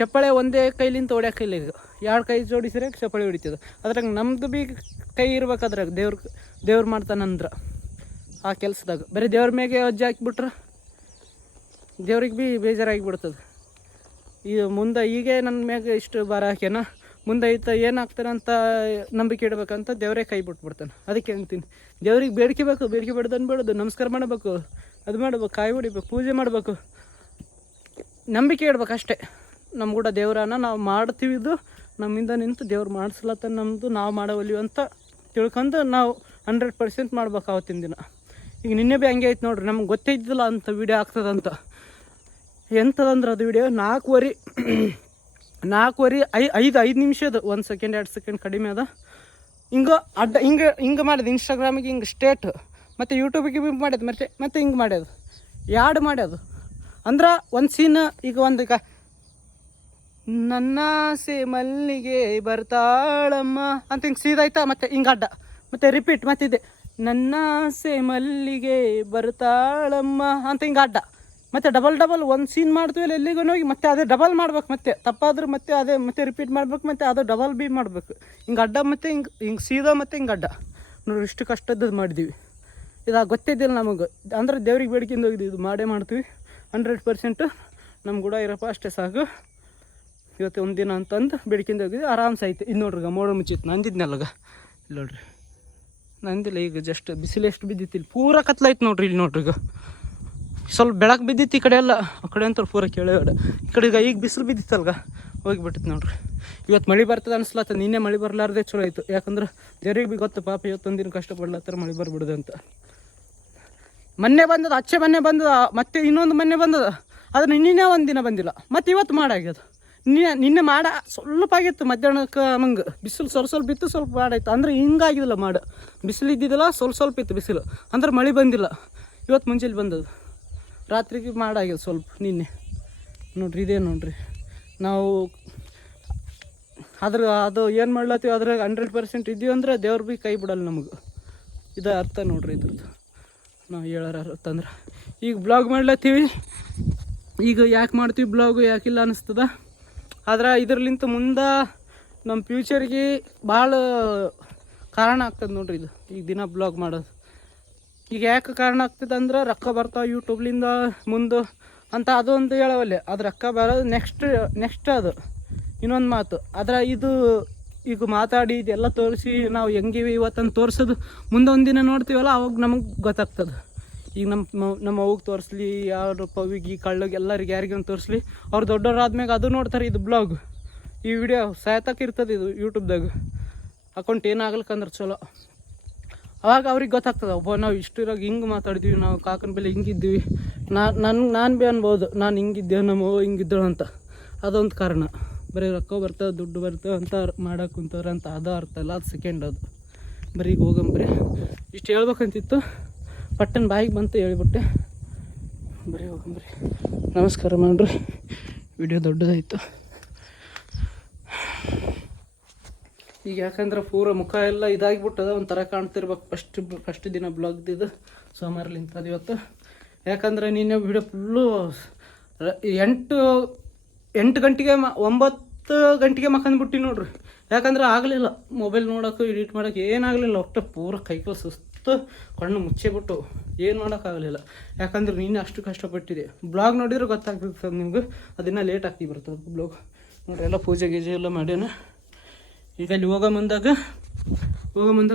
ಚಪ್ಪಾಳೆ ಒಂದೇ ಕೈಲಿಂದ ಹೊಡ್ಯೋಕ್ಕಿಲ್ಲ. ಈಗ 2 ಕೈ ಜೋಡಿಸಿದ್ರೆ ಚಪ್ಪಾಳೆ ಹೊಡಿತದೆ. ಅದ್ರಾಗ ನಮ್ದು ಭೀ ಕೈ ಇರ್ಬೇಕು. ಅದ್ರಾಗ ದೇವ್ರು ಮಾಡ್ತಾನಂದ್ರೆ ಆ ಕೆಲಸದಾಗ ಬರೀ ದೇವ್ರ ಮ್ಯಾಗೆ ಅಜ್ಜಿ ಹಾಕಿಬಿಟ್ರೆ ದೇವ್ರಿಗೆ ಭೀ ಬೇಜಾರಾಗಿಬಿಡ್ತದೆ. ಈಗ ಮುಂದೆ ಹೀಗೆ ನನ್ನ ಮ್ಯಾಗ ಇಷ್ಟು ಭಾರ ಹಾಕ್ಯಾನ, ಮುಂದೆ ಏನಾಗ್ತಾನಂತ ನಂಬಿಕೆ ಇಡಬೇಕಂತ ದೇವರೇ ಕೈ ಬಿಟ್ಬಿಡ್ತಾನೆ. ಅದಕ್ಕೆ ಅಂತೀನಿ, ದೇವ್ರಿಗೆ ಬೇಡಿಕೆ ಬಿಡ್ದನ್ ಬಿಡೋದು, ನಮಸ್ಕಾರ ಮಾಡಬೇಕು, ಅದು ಮಾಡ್ಬೇಕು, ಕಾಯಿ ಹೊಡಿಬೇಕು, ಪೂಜೆ ಮಾಡಬೇಕು, ನಂಬಿಕೆ ಇಡ್ಬೇಕು ಅಷ್ಟೇ. ನಮ್ಮ ಕೂಡ ದೇವರನ್ನ ನಾವು ಮಾಡ್ತೀವಿ, ಇದು ನಮ್ಮಿಂದ ನಿಂತು ದೇವ್ರು ಮಾಡಿಸ್ಲತ್ತ ನಮ್ಮದು, ನಾವು ಮಾಡೋವಲ್ಲಿ ಅಂತ ತಿಳ್ಕೊಂಡು ನಾವು 100% ಮಾಡ್ಬೇಕು ಆವತ್ತಿನ ದಿನ. ಈಗ ನಿನ್ನೆ ಭೀ ಹಂಗೆ ಐತೆ ನೋಡ್ರಿ. ನಮ್ಗೆ ಗೊತ್ತೇ ಇದ್ದಿಲ್ಲ ಅಂತ ವೀಡಿಯೋ ಆಗ್ತದಂತ. ಎಂಥದಂದ್ರೆ ಅದು ವೀಡಿಯೋ 5 ನಿಮಿಷದ, 1 ಸೆಕೆಂಡ್ 2 ಸೆಕೆಂಡ್ ಕಡಿಮೆ ಅದ. ಹಿಂಗೆ ಮಾಡಿದೆ ಇನ್ಸ್ಟಾಗ್ರಾಮಿಗೆ, ಹಿಂಗೆ ಸ್ಟೇಟ್ ಮತ್ತು ಯೂಟ್ಯೂಬಿಗೆ ಭೀ ಮಾಡ್ಯದು, ಮತ್ತೆ ಹಿಂಗೆ ಮಾಡ್ಯದು, ಯಾಡ್ ಮಾಡ್ಯದು. ಅಂದ್ರೆ ಒಂದು ಸೀನ್ ಈಗ ನನ್ನ ಆಸೆ ಮಲ್ಲಿಗೆ ಬರ್ತಾಳಮ್ಮ ಅಂತ ಹಿಂಗೆ ಸೀದಾಯ್ತಾ, ಮತ್ತು ಹಿಂಗೆ ಅಡ್ಡ, ಮತ್ತು ರಿಪೀಟ್ ಮತ್ತಿದೆ, ನನ್ನ ಆಸೆ ಮಲ್ಲಿಗೆ ಬರ್ತಾಳಮ್ಮ ಅಂತ ಹಿಂಗೆ ಅಡ್ಡ, ಮತ್ತು ಡಬಲ್ ಒಂದು ಸೀನ್ ಮಾಡ್ತೀವಿ ಎಲ್ಲಿಗೂ ಹೋಗಿ ಮತ್ತೆ ಅದೇ ಡಬಲ್ ಮಾಡ್ಬೇಕು. ಮತ್ತೆ ತಪ್ಪಾದ್ರೆ ಮತ್ತೆ ಅದೇ ಮತ್ತೆ ರಿಪೀಟ್ ಮಾಡ್ಬೇಕು, ಮತ್ತು ಅದು ಡಬಲ್ ಬಿ ಮಾಡಬೇಕು. ಹಿಂಗೆ ಅಡ್ಡ ಮತ್ತು ಹಿಂಗೆ ಸೀದಾ ಮತ್ತು ಹಿಂಗೆ ಅಡ್ಡ ನೋಡಿ, ಇಷ್ಟು ಕಷ್ಟದ್ದು ಮಾಡಿದ್ದೀವಿ. ಇದು ಗೊತ್ತಿದ್ದಿಲ್ಲ ನಮಗೆ. ಅಂದ್ರೆ ದೇವ್ರಿಗೆ ಬೇಡಿಕೆಯಿಂದ ಹೋಗಿದ್ದೀವಿ, ಇದು ಮಾಡೇ ಮಾಡ್ತೀವಿ 100%. ನಮ್ಮ ಕೂಡ ಇರಪ್ಪ ಅಷ್ಟೇ ಸಾಕು, ಇವತ್ತು ಒಂದು ದಿನ ಅಂತಂದು ಬೇಡಿಕೆಯಿಂದ ಹೋಗಿದ್ವಿ. ಆರಾಮ್ಸೆ ಐತೆ. ಇದು ನೋಡ್ರಿ ಮೋಡ ಮುಚ್ಚಿತ್ತು, ನಂದಿದ್ನಲ್ಲಗ ಇಲ್ಲಿ ನೋಡ್ರಿ, ನಂದಿಲ್ಲ. ಈಗ ಜಸ್ಟ್ ಬಿಸಿಲು ಎಷ್ಟು ಬಿದ್ದಿತ್ತು, ಇಲ್ಲಿ ಪೂರ ಕತ್ಲಾಯ್ತು ನೋಡ್ರಿ. ಇಲ್ಲಿ ನೋಡ್ರಿ, ಈಗ ಸ್ವಲ್ಪ ಬೆಳಕು ಬಿದ್ದಿತ್ತು ಈ ಕಡೆ ಎಲ್ಲ, ಆ ಕಡೆ ಅಂತ ಪೂರ ಕೆಳಗಡೆ. ಈ ಕಡೆ ಈಗ ಬಿಸಿಲು ಬಿದ್ದಿತ್ತಲ್ಗ, ಹೋಗಿಬಿಟ್ಟಿತ್ತು ನೋಡ್ರಿ. ಇವತ್ತು ಮಳೆ ಬರ್ತದೆ ಅನಿಸ್ಲತ್ತ. ನಿನ್ನೆ ಮಳೆ ಬರಲಾರ್ದೆ ಚಲೋ ಆಯಿತು. ಯಾಕಂದ್ರೆ ದೇವ್ರಿಗೆ ಭೀ ಗೊತ್ತು ಪಾಪ ಇವತ್ತೊಂದು ದಿನ ಕಷ್ಟಪಡ್ಲತ್ತಾರ, ಮಳೆ ಬರ್ಬಿಡ್ದು ಅಂತ. ಮೊನ್ನೆ ಬಂದದ, ಮತ್ತೆ ಇನ್ನೊಂದು ಮೊನ್ನೆ ಬಂದದ, ಆದರೆ ನಿನ್ನೆ ಒಂದು ದಿನ ಬಂದಿಲ್ಲ. ಮತ್ತು ಇವತ್ತು ಮಾಡಾಗ್ಯದ. ನಿನ್ನೆ ಮಾಡ ಸ್ವಲ್ಪ ಆಗಿತ್ತು ಮಧ್ಯಾಹ್ನಕ್ಕೆ ಹಂಗೆ, ಬಿಸಿಲು ಸ್ವಲ್ಪ ಇತ್ತು, ಸ್ವಲ್ಪ ಮಾಡಾಯ್ತು. ಅಂದ್ರೆ ಹಿಂಗಾಗಿದಿಲ್ಲ ಮಾಡ, ಬಿಸಿಲು ಇದ್ದಿದ್ದಿಲ್ಲ, ಸ್ವಲ್ಪ ಇತ್ತು ಬಿಸಿಲು, ಅಂದ್ರೆ ಮಳೆ ಬಂದಿಲ್ಲ. ಇವತ್ತು ಮುಂಜಾನೆ ಬಂದದು, ರಾತ್ರಿಗೆ ಮಾಡಾಗ್ಯದ ಸ್ವಲ್ಪ ನಿನ್ನೆ ನೋಡ್ರಿ. ಇದೇ ನೋಡ್ರಿ ನಾವು ಅದು ಏನು ಮಾಡ್ಲತ್ತೀವಿ ಅದ್ರಾಗ 100% ಇದ್ದೀವಿ ಅಂದ್ರೆ ದೇವ್ರು ಭೀ ಕೈ ಬಿಡಲ್ಲ ನಮಗೆ. ಇದು ಅರ್ಥ ನೋಡ್ರಿ ಇದ್ರದ್ದು ನಾವು ಹೇಳೋರ ಅರ್ಥ. ಅಂದ್ರೆ ಈಗ ಬ್ಲಾಗ್ ಮಾಡ್ಲತ್ತೀವಿ, ಈಗ ಯಾಕೆ ಮಾಡ್ತೀವಿ ಬ್ಲಾಗು ಯಾಕಿಲ್ಲ ಅನ್ನಿಸ್ತದ. ಆದ್ರೆ ಇದ್ರಲಿಂತ ಮುಂದೆ ನಮ್ಮ ಫ್ಯೂಚರ್ಗೆ ಭಾಳ ಕಾರಣ ಆಗ್ತದೆ ನೋಡ್ರಿ ಇದು, ಈಗ ದಿನ ಬ್ಲಾಗ್ ಮಾಡೋದು. ಈಗ ಯಾಕೆ ಕಾರಣ ಆಗ್ತದೆ ಅಂದ್ರೆ ರೊಕ್ಕ ಬರ್ತಾವೆ ಯೂಟ್ಯೂಬ್ಲಿಂದ ಮುಂದೆ ಅಂತ, ಅದು ಒಂದು ಹೇಳವಲ್ಲೇ. ಅದು ರೊಕ್ಕ ಬರೋದು ನೆಕ್ಸ್ಟ್ ಅದು ಇನ್ನೊಂದು ಮಾತು. ಆದರೆ ಇದು ಈಗ ಮಾತಾಡಿ ಇದೆಲ್ಲ ತೋರಿಸಿ ನಾವು ಹೆಂಗಿವಿ ಇವತ್ತಂದು ತೋರಿಸೋದು, ಮುಂದೆ ಒಂದು ದಿನ ನೋಡ್ತೀವಲ್ಲ ಅವಾಗ ನಮಗೆ ಗೊತ್ತಾಗ್ತದೆ. ಈಗ ನಮ್ಮ ಅವ್ಗೆ ತೋರಿಸ್ಲಿ, ಯಾರು ಪವಿಗೆ ಕಳ್ಳಗೆ ಎಲ್ಲರಿಗೆ ಯಾರಿಗೇನು ತೋರಿಸ್ಲಿ, ಅವ್ರು ದೊಡ್ಡವರಾದ್ಮ್ಯಾಗ ಅದು ನೋಡ್ತಾರೆ. ಇದು ಬ್ಲಾಗ್, ಈ ವಿಡಿಯೋ ಸಾಯತಕ್ಕೆ ಇರ್ತದೆ ಇದು ಯೂಟ್ಯೂಬ್ದಾಗ. ಅಕೌಂಟ್ ಏನಾಗ್ಲಿಕ್ಕಂದ್ರೆ ಚಲೋ, ಅವಾಗ ಅವ್ರಿಗೆ ಗೊತ್ತಾಗ್ತದೆ. ಒಬ್ಬ ನಾವು ಇಷ್ಟಿರಾಗ ಹಿಂಗೆ ಮಾತಾಡಿದ್ವಿ, ನಾವು ಕಾಕನ ಬೆಲೆ ಹಿಂಗಿದ್ದೀವಿ, ನಾನು ಭೀ ಅನ್ಬೋದು ನಾನು ಹಿಂಗಿದ್ದೆ, ನಮ್ಮ ಹಿಂಗಿದ್ದಳು ಅಂತ. ಅದೊಂದು ಕಾರಣ. ಬರೀ ರೊಕ್ಕ ಬರ್ತವೆ, ದುಡ್ಡು ಬರ್ತವೆ ಅಂತ ಮಾಡಕ್ಕೆ ಕುಂತವ್ರೆ ಅಂತ ಅದು ಅರ್ಥ ಇಲ್ಲ. ಅದು ಸೆಕೆಂಡ್. ಅದು ಬರೀ ಈಗ ಹೋಗಂಬ್ರಿ ಇಷ್ಟು ಹೇಳ್ಬೇಕಂತಿತ್ತು, ಪಟ್ಟನ ಬಾಯಿಗೆ ಬಂತು ಹೇಳ್ಬಿಟ್ಟೆ. ಬರೀ ಹೋಗಂಬ್ರಿ, ನಮಸ್ಕಾರ ಮಾಡ್ರಿ. ವಿಡಿಯೋ ದೊಡ್ಡದಾಯಿತು ಈಗ, ಯಾಕಂದ್ರೆ ಪೂರ ಮುಖ ಎಲ್ಲ ಇದಾಗಿಬಿಟ್ಟದ, ಒಂಥರ ಕಾಣ್ತಿರ್ಬೇಕು. ಫಸ್ಟ್ ದಿನ ಬ್ಲಾಗ್ದಿದ್ದು ಸೋಮವಾರಲಿಂತ ಅದು ಇವತ್ತು. ಯಾಕಂದ್ರೆ ನಿನ್ನೆ ವಿಡಿಯೋ ಫುಲ್ಲು 8 ಗಂಟೆಗೆ 9 ಗಂಟೆಗೆ ಮಕ್ಕಂದ್ಬಿಟ್ಟು ನೋಡ್ರಿ. ಯಾಕಂದ್ರೆ ಆಗಲಿಲ್ಲ ಮೊಬೈಲ್ ನೋಡೋಕೆ ಎಡಿಟ್ ಮಾಡೋಕೆ ಏನಾಗಲಿಲ್ಲ. ಒಟ್ಟು ಪೂರ ಕೈಕಾಲು ಸುಸ್ತು, ಕಣ್ಣು ಮುಚ್ಚೇಬಿಟ್ಟು ಏನು ಮಾಡೋಕ್ಕಾಗಲಿಲ್ಲ. ಯಾಕಂದ್ರೆ ನೀನು ಅಷ್ಟು ಕಷ್ಟಪಟ್ಟಿದೆ. ಬ್ಲಾಗ್ ನೋಡಿದ್ರೆ ಗೊತ್ತಾಗ್ತದೆ ನಿಮ್ಗೆ, ಅದನ್ನು ಲೇಟ್ ಆಗ್ತಿ ಬರ್ತದೆ ಬ್ಲಾಗ್ ನೋಡ್ರಿ. ಎಲ್ಲ ಪೂಜೆ ಗೀಜೆ ಎಲ್ಲ ಮಾಡ್ಯಾನ. ಈಗ ಅಲ್ಲಿ ಹೋಗೋ ಮುಂದಾಗ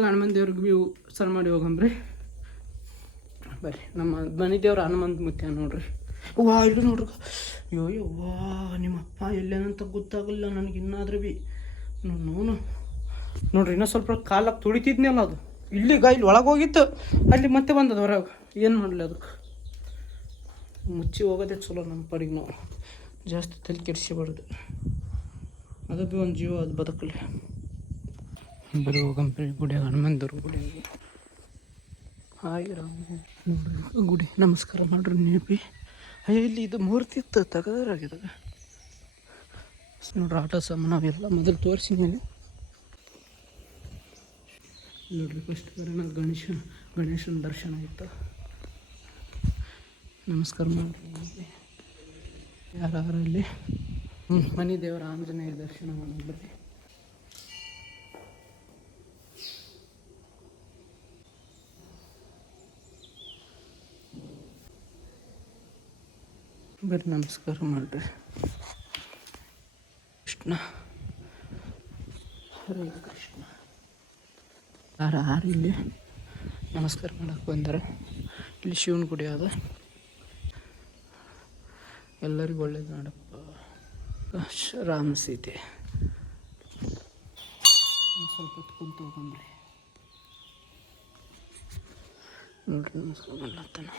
ಹನುಮಂತ ದೇವ್ರಿಗೆ ಭೀ ಸರ್ ಮಾಡಿ ಹೋಗಂಬ್ರಿ. ಬರ್ರಿ, ನಮ್ಮ ಮನೆ ದೇವ್ರು ಹನುಮಂತ ಮುತ್ಯ ನೋಡ್ರಿ. ವಾ ಇಲ್ಲಿ ನೋಡ್ರಿ, ಅಯ್ಯೋ ವಾ ನಿಮ್ಮಪ್ಪ ಎಲ್ಲೇನಂತ ಗೊತ್ತಾಗಲ್ಲ ನನಗೆ ಇನ್ನಾದ್ರೂ ಭೀ. ನೋನು ನೋಡ್ರಿ, ಇನ್ನೂ ಸ್ವಲ್ಪ ಕಾಲಾಗಿ ತುಳಿತಿದ್ನಲ್ಲ, ಅದು ಇಲ್ಲಿ ಒಳಗೆ ಹೋಗಿತ್ತು, ಅಲ್ಲಿ ಮತ್ತೆ ಬಂದದ ಹೊರಗೆ. ಏನು ಮಾಡಲಿ, ಅದಕ್ಕೆ ಮುಚ್ಚಿ ಹೋಗೋದೇ ಚಲೋ. ನಮ್ಮ ಪಡಿಗೆ ನಾವು ಜಾಸ್ತಿ ತಲೆ ಕೆಡಿಸಬಾರ್ದು. ಅದು ಭೀ ಒಂದು ಜೀವ, ಅದು ಬದುಕಲಿ. ಬರೀ ಹೋಗಂಬ್ರಿ ಗುಡಿಯಾಗ, ಹನುಮಂತವ್ರ ಗುಡಿಯಾಗ. ಹಾಯ್ ರಾಮ್ ನೋಡ್ರಿ ಗುಡಿ, ನಮಸ್ಕಾರ ಮಾಡ್ರಿ ನೀವು ಭೀ. ಅಯ್ಯೋ ಇಲ್ಲಿ ಇದು ಮೂರ್ತಿ ಇತ್ತು, ತೆಗೆದಾರಾಗಿದಾಗ ನೋಡ್ರಿ. ಆಟ ಸಾಮಾನು ಅವೆಲ್ಲ ಮೊದಲು ತೋರಿಸಿ ಮೇಲೆ ನೋಡ್ರಿ. ಫಸ್ಟ್ ಬರೋಣ ಗಣೇಶನ ದರ್ಶನ ಆಯಿತು. ನಮಸ್ಕಾರ ಮಾಡ್ರಿ ಯಾರಲ್ಲಿ. ಮನೆ ದೇವರ ಆಂಜನೇಯ ದರ್ಶನ ಮಾಡಿ ಬರ್ರಿ ನಮಸ್ಕಾರ ಮಾಡ್ರಿ. ಕೃಷ್ಣ ಹರೇ ಕೃಷ್ಣ. ಯಾರು ಇಲ್ಲಿ ನಮಸ್ಕಾರ ಮಾಡಕ್ಕೆ ಬಂದಾರೆ. ಇಲ್ಲಿ ಶಿವನ ಗುಡಿ ಅದ. ಎಲ್ಲರಿಗೂ ಒಳ್ಳೇದು ಮಾಡಪ್ಪ. ರಾಮ ಸೀತೆ ಒಂದು ಸ್ವಲ್ಪ ಹೊತ್ತು ಕುಂತು ಹೋಗಂಬ್ರಿ. ನೋಡ್ರಿ ನಮಸ್ಕಾರ ಮಾಡ್ಲತ್ತಾನ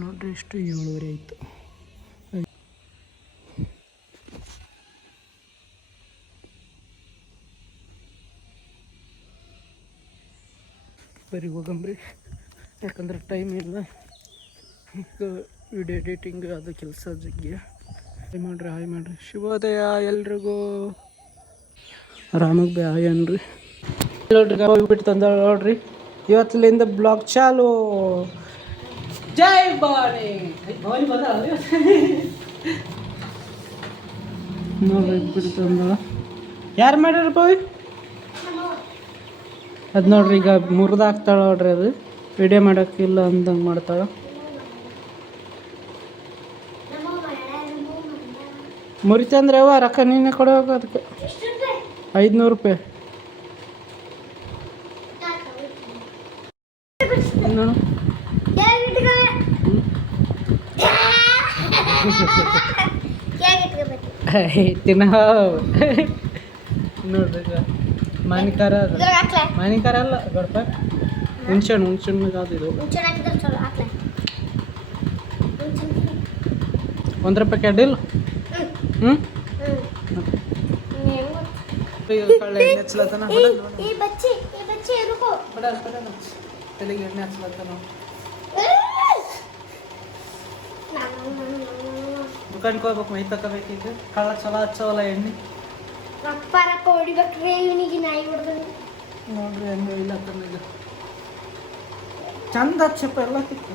ನೋಡ್ರಿ. ಎಷ್ಟು 7:30 ಆಯಿತು. ಬರೀ ಹೋಗಂಬ್ರಿ, ಯಾಕಂದ್ರೆ ಟೈಮ್ ಇಲ್ಲ. ಈಗ ವಿಡಿಯೋ ಎಡಿಟಿಂಗ್ ಅದು ಕೆಲಸ ಜಗ್ಗಿ. ಹಾಯ್ ಮಾಡಿರಿ. ಶುಭೋದಯ ಎಲ್ರಿಗೂ. ರಾಮಗೆ ಭೀ ಹಾಯ್ ಅನ್ರಿ. ನೋಡ್ರಿ ಹೋಗ್ಬಿಟ್ಟು ತಂದ ನೋಡ್ರಿ. ಇವತ್ತಿನಿಂದ ಬ್ಲಾಗ್ ಚಾಲು. ಜೈ ಭವಾನಿ. ನೋಡ್ರಿ ಬಿಟ್ಟು ತಂದಳ. ಯಾರು ಮಾಡ್ಯಾರ ಬಾಯ್ ಅದು ನೋಡ್ರಿ. ಈಗ ಮುರಿದಾಕ್ತಾಳ ನೋಡ್ರಿ. ಅದು ವಿಡಿಯೋ ಮಾಡೋಕ್ಕಿಲ್ಲ ಅಂದಂಗೆ ಮಾಡ್ತಾಳ. ಮುರಿತಂದ್ರೆ ಅವ ರೊಕ್ಕ ನೀನೇ ಕೊಡೋಗ. ಅದಕ್ಕೆ 500 ರೂಪಾಯಿ. ನೋಡು ತಿನ್ನ ನೋಡ್ರಿ. ಈಗ ಮಾನಿಕಾರ ಅಲ್ಲ ಗಡಪ, ಹುಣ್ಸೆಣ್ಣು ಅದು. ಇದು 1 ರೂಪಾಯಿ ಕ್ಯಾಡಿಲ್ಲ. ಕಳ್ಳ ಎಣ್ಣೆ ಹಚ್ಲತ್ತಾನ. ತಲೆಗೆ ಎಣ್ಣೆ ಹಚ್ಲತ್ತಾನ. ದುಕಾನ್ಗೆ ಹೋಗ್ಬೇಕು, ಮೈ ತಗೋಬೇಕಿದ್ದು. ಕಳ್ಳ ಚಲೋ ಹಚ್ಚವಲ್ಲ ಎಣ್ಣೆ. ನೋಡ್ರಿ ಹೆಂಗ ಇಲ್ಲ ಈಗ ಚಂದ ಹಚ್ಚಪ್ಪ ಎಲ್ಲ ತಿಕ್ಕ.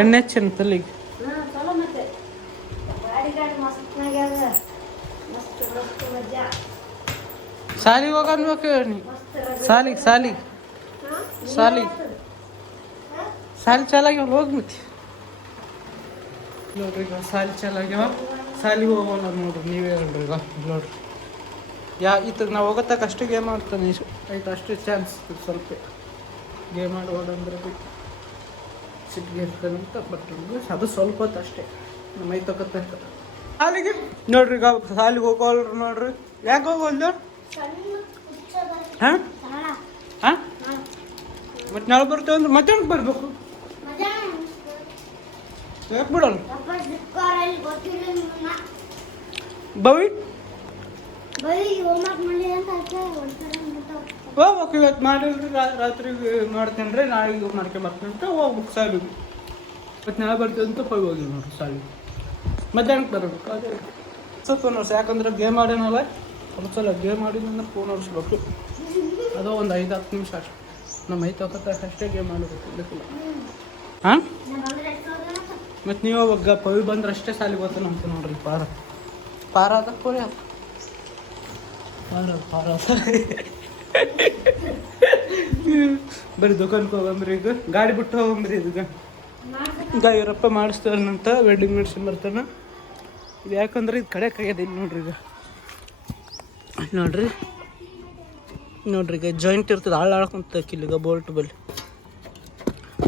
ಎಣ್ಣೆ ಹಚ್ಚನ ತಲೆಗೆ. ಸಾಲಿಗೆ ಹೋಗನ್ಬೇಕು ನೀ. ಸಾಲಿ ಚಾಲಾಗ್ಯಾವ. ಹೋಗಿ ಮತ್ತೆ ನೋಡ್ರಿ. ಈಗ ಸಾಲಿ ಚಾಲಾಗ್ಯಾವ. ಸಾಲಿಗೆ ಹೋಗೋಣ ನೋಡ್ರಿ. ನೀವೇ ಹೇಳ್ರಿ. ಈಗ ನೋಡ್ರಿ ಇತ್ತಗೆ ನಾವು ಹೋಗೋತಕ್ಕ ಅಷ್ಟು ಗೇಮ್ ಆಡ್ತಾನೆ ಆಯ್ತು. ಅಷ್ಟು ಚಾನ್ಸ್ ಸ್ವಲ್ಪ ಗೇಮ್ ಆಡೋದಂದ್ರೆ ಬಿಟ್ಟು ಸಿಟ್ಟಿಗೆ ಇರ್ತಾನಂತ. ಬಟ್ ಅದು ಸ್ವಲ್ಪ ಹೊತ್ತು ಅಷ್ಟೇ. ಮೈ ತಗೋತಕ್ಕ ಸಾಲಿಗೆ ನೋಡ್ರಿ. ಈಗ ಸಾಲಿಗೆ ಹೋಗೋಲ್ರಿ ನೋಡ್ರಿ. ಯಾಕೆ ಹೋಗೋಲ್ದು? ಹಾಂ ಮತ್ತೆ ನಾಳೆ ಬರ್ತೇವೆ ಅಂದ್ರೆ ಮಧ್ಯಾಹ್ನ ಬರಬೇಕು. ಯಾಕೆ ಬಿಡಲ್ಲ ಬವಿ ಹೋಗ್ಬೇಕು. ಇವತ್ತು ಮಾಡಿಲ್ರಿ ರಾತ್ರಿ ಮಾಡ್ತೇನೆ ರೀ, ನಾಳೆಗೆ ಮಾಡ್ಕೊಂಡು ಬರ್ತೀನಿ ಅಂತ ಹೋಗ್ಬೇಕು ಸಾಲಿಗೆ. ಮತ್ತು ನಾಳೆ ಬರ್ತೀವಿ ಅಂತ ಹೋಗಿ ನೋಡ್ರಿ ಸಾಲಿಗೆ. ಮಧ್ಯಾಹ್ನಕ್ಕೆ ಬರಬೇಕು. ಅದೇ ಸ್ವಲ್ಪ ಫೋನ್ ಓಡಿಸಿ, ಯಾಕಂದ್ರೆ ಗೇಮ್ ಆಡೋನಲ್ಲ ಒಂದು ಸಲ ಗೇಮ್ ಆಡಿದ್ರೆ ಫೋನ್ ಓಡಿಸ್ಬೇಕು. ಅದು ಒಂದು 5-10 ನಿಮಿಷ ಅಷ್ಟು. ನಮ್ಮ ಅಷ್ಟೇ ಗೇಮ್ ಆಡಬೇಕು. ಬೇಕಿಲ್ಲ ಹಾಂ. ಮತ್ತು ನೀವು ಅವಾಗ ಪವಿ ಬಂದ್ರೆ ಅಷ್ಟೇ ಸಾಲಿಗೆ ಬರ್ತಾನೆ ಅಂತ ನೋಡ್ರಿ. ಪಾರ ಅದ ಪೋರಿ ಅದ ಪಾರ ಬರೀ ದುಕಾನ್ಗೆ ಹೋಗಂಬ್ರಿ. ಈಗ ಗಾಡಿ ಬಿಟ್ಟು ಹೋಗಂಬ್ರಿ. ಈಗ ಇವರಪ್ಪ ಮಾಡಿಸ್ತಾರಂತ ವೆಲ್ಡಿಂಗ್ ಮೆಡಿಸಿನ್ ಬರ್ತಾನೆ. ಇದು ಯಾಕಂದ್ರೆ ಇದು ಕಡೆ ಕೈಯದ ಇಲ್ಲಿ ನೋಡ್ರಿ. ಈಗ ನೋಡ್ರಿ ಈಗ ಜಾಯಿಂಟ್ ಇರ್ತದೆ, ಆಳ್ಕೊಂತ ಇಲ್ಲಿಗ ಬೋಲ್ಟ್ ಬಲ್ಲಿ.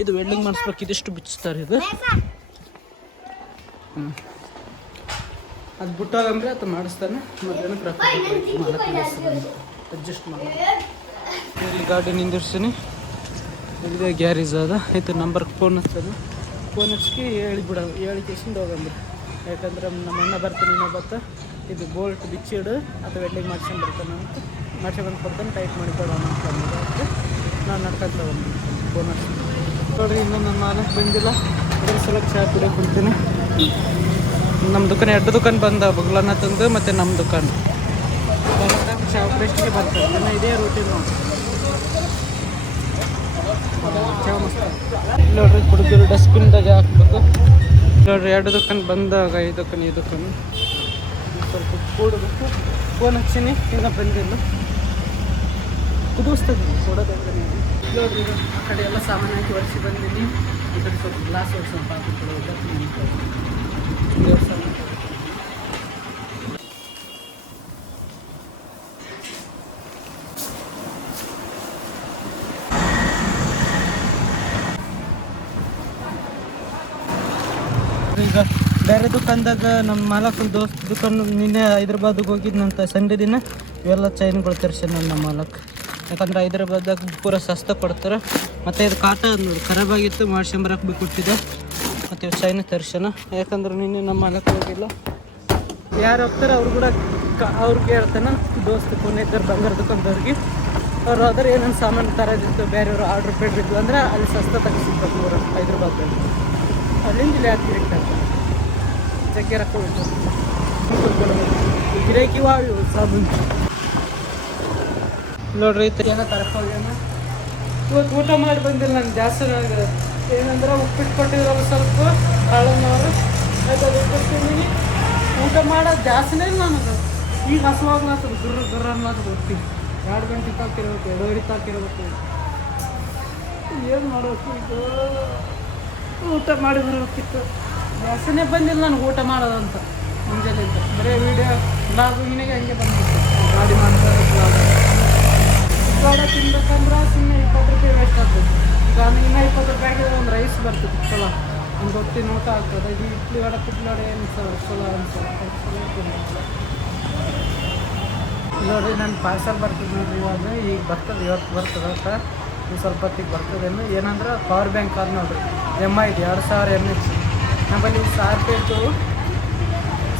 ಇದು ವೆಲ್ಡಿಂಗ್ ಮಾಡಿಸ್ಬೇಕು. ಇದಿಷ್ಟು ಬಿಚ್ತಾರೆ ಇದು. ಅದು ಬಿಟ್ಟಾಗಂದ್ರೆ ಅದು ಮಾಡಿಸ್ತಾನೆ. ಮಧ್ಯಾಹ್ನ ಅಡ್ಜಸ್ಟ್ ಮಾಡಿ ಇಲ್ಲಿ ಗಾಡಿ ನಿಂದಿರ್ತೀನಿ. ಇದೇ ಗ್ಯಾರೇಜ್ ಅದ. ಆಯ್ತು ನಂಬರ್ಗೆ ಫೋನ್ ಹಚ್ತಾನೆ. ಫೋನ್ ಹಚ್ಚಿ ಹೇಳಿ ಕೇಸಿಂದ ಹೋಗಂಬ್ರಿ. ಯಾಕಂದ್ರೆ ನಮ್ಮ ಅಣ್ಣ ಬರ್ತಾನೆ ಇನ್ನೊಬ್ಬತ್ತ. ಇದು ಬೋಲ್ಟ್ ಬಿಚ್ಚಿಡು ಅಥವಾ ವೆಲ್ಡಿಂಗ್ ಮಾಡ್ಸ್ಕೊಂಡು ಬರ್ತಾನೆ ಅಂತ ಮಾಡ್ಸ್ಕೊಂಡು ಕೊಡ್ತಾನೆ. ಟೈಟ್ ಮಾಡಿ ಕೊಡೋಣ ಅಂತ ನಾನು ನಡ್ಕೊಂತ ಬಂದು ಫೋನ್ ಹಚ್ತೀನಿ. ನೋಡ್ರಿ ಇನ್ನೂ ನನ್ನ ಮಾಲಕ್ಕೆ ಬಂದಿಲ್ಲ. ಅದ್ರ ಸಲಕ್ಕೆ ಚಹಾ ಕುಡಿಯೋಕೆ ಕೊಡ್ತೀನಿ. ನಮ್ಮ ದುಕಾನ್ 2 ದುಕಾನ್ ಬಂದ, ಬಗ್ಲನ್ನ ತಂದು ಮತ್ತು ನಮ್ಮ ದುಕಾನ್ ಚಹಾ ಟೇಸ್ಟಿಗೆ ಬರ್ತದೆ. ನನ್ನ ಇದೇ ರೂಟೀನ್ ನೋಡಿ. ಚಹಾ ಮಸ್ತ್ ನೋಡ್ರಿ. ಕುಡಿದ್ರು ಡಸ್ಟ್ಬಿನ್ದಾಗ ಹಾಕ್ಬೇಕು ನೋಡ್ರಿ. 2 ದುಕಾನ್ ಬಂದಾಗ ಈ ದುಕಾನ್ ಸ್ವಲ್ಪ ಕೂಡಬೇಕು. ಫೋನ್ ಹಚ್ಚೀನಿ, ಇನ್ನೂ ಬಂದಿಲ್ಲ. ಕುದಿಸ್ತದೆ ಕೊಡೋದಂದ್ರೆ ನೋಡ್ರಿ. ಆ ಕಡೆ ಎಲ್ಲ ಸಾಮಾನು ಹಾಕಿ ಒರೆಸಿ ಬಂದೀನಿ. ಈ ಕಡೆ ಸ್ವಲ್ಪ ಗ್ಲಾಸ್ ಒರೆಸೋಣ ಪಾತ್ರೆ ಕೊಡೋದು. ಈಗ ಬೇರೆ ದುಕಾನ್ದಾಗ ನಮ್ಮ ಮಾಲಕನ ದೋಸ್ತ ದುಕಾನ್ ನಿನ್ನೆ ಹೈದ್ರಾಬಾದಿಗೆ ಹೋಗಿದ್ನಂತ. ಸಂಡೇ ದಿನ ಇವೆಲ್ಲ ಚೈನ್ಗಳು ತರಿಸ್ಯಾನ ನಮ್ಮ ಮಾಲಕ್. ಯಾಕಂದ್ರೆ ಹೈದ್ರಾಬಾದಾಗ ಪೂರ ಸಸ್ತ ಕೊಡ್ತಾರೆ. ಮತ್ತು ಇದು ಕಾಟ ನೋಡಿ ಖರಾಬಾಗಿತ್ತು, ಮಾಡ್ಸ್ಕೊಂಬರಕ್ಕೆ ಬೇಕು ಕೊಟ್ಟಿದ್ದೆ. ಮತ್ತು ಇವು ಚೈನ ತರಿಸ್ಯಾನ. ಯಾಕಂದ್ರೆ ನಿನ್ನೆ ನಮ್ಮ ಮಾಲಕ್ ಹೋಗಿಲ್ಲ. ಯಾರು ಹೋಗ್ತಾರೆ ಅವ್ರು ಕೂಡ ಅವ್ರಿಗೆ ಹೇಳ್ತಾನೆ. ದೋಸ್ತ ಫೋನ್ ಇದ್ದಾರೆ ಬಂಗಾರ ದುಕಾನ್ದವ್ರಿಗೆ. ಅವ್ರು ಹೋದ್ರೆ ಏನೇನು ಸಾಮಾನು ತರೋದಿತ್ತು, ಬೇರೆಯವರು ಆರ್ಡ್ರ್ ಬೇಡಿದ್ದು ಅಂದ್ರೆ ಅಲ್ಲಿ ಸಸ್ತ ತರಿಸಿತ್ತು ಪೂರ ಹೈದ್ರಾಬಾದಲ್ಲಿ. ಅಲ್ಲಿಂದ ಇಲ್ಲಿ ಯಾಕೆ ಗಿರಾಕಿ ಜಗ್ಗೆ ರೊಕ್ಕ ಉಂಟು. ಗಿರಾಕಿ ಇವು ಸಾಬೂನು ನೋಡ್ರಿ. ಏನೋ ತರಕಾರಿನ ಇವತ್ತು ಊಟ ಮಾಡಿ ಬಂದಿಲ್ಲ ನಾನು ಜಾಸ್ತಿ. ನನಗೆ ಏನಂದ್ರೆ ಉಪ್ಪಿಟ್ಟು ಕೊಟ್ಟಿದ್ರಲ್ಲ ಸ್ವಲ್ಪ ಕಾಳನ್ನವರು, ಅದು ಕೊಡ್ತೀನಿ. ಊಟ ಮಾಡೋದು ಜಾಸ್ತಿನೇ ಇಲ್ಲ ನನಗೆ. ಈಗ ಹಸುವಾಗ್ಲಾತದ ಗುರ್ರ ಅನ್ನೋದು ಗೊತ್ತೀನಿ. 2 ಗಂಟೆ ತಾಕಿರ್ಬೇಕು, 2:30 ತಾಕಿರ್ಬೇಕು. ಏನು ಮಾಡಬೇಕು ಈಗ? ಊಟ ಮಾಡಿ ಬರಬೇಕಿತ್ತು. ಜಾಸ್ತಿನೇ ಬಂದಿಲ್ಲ ನನಗೆ ಊಟ ಮಾಡೋದಂತ. ಮುಂಜಾನೆಯಿಂದ ಬರೀ ವೀಡಿಯೋ ಬ್ಲಾಗು ಹೀನಾಗೆ ಹಂಗೆ ಬಂದ್ಬಿಟ್ಟು ಗಾಡಿ ಮಾಡ್ತಾರೆ. ಬ್ಲಾಗ ತಿನ್ಬೇಕಂದ್ರೆ ಸುಮ್ಮನೆ 20 ರೂಪಾಯಿ ವೇಸ್ಟ್ ಆಗ್ತದೆ. ಈಗ ಇನ್ನೂ 20 ರೂಪಾಯಿಗೆ ಒಂದು ರೈಸ್ ಬರ್ತದೆ ಚಲೋ, ಒಂದು ಹೊತ್ತಿನ ಊಟ ಆಗ್ತದೆ. ಇದು ಇಡ್ಲಿ ವಡೆ ಪುಟ್ಲಿ ವಡೆ ಏನು ಚಲೋ ಅನ್ಸಲ್ಲ. ನೋಡಿರಿ ನನ್ನ ಪಾರ್ಸಲ್ ಬರ್ತದೆ ನೋಡಿರಿ. ಇವಾಗ ಈಗ ಬರ್ತದೆ, ಇವತ್ತು ಬರ್ತದೆ ಅಂತ. ಈ ಸ್ವಲ್ಪ ಹೊತ್ತಿಗೆ ಬರ್ತದೇನು. ಏನಂದ್ರೆ ಪವರ್ ಬ್ಯಾಂಕ್ ಅದು ನೋಡಿರಿ. MI ಇದೆ 2000 mAh. ನಮ್ಮಲ್ಲಿ 1000 ರೂಪಾಯಿ ಇತ್ತು.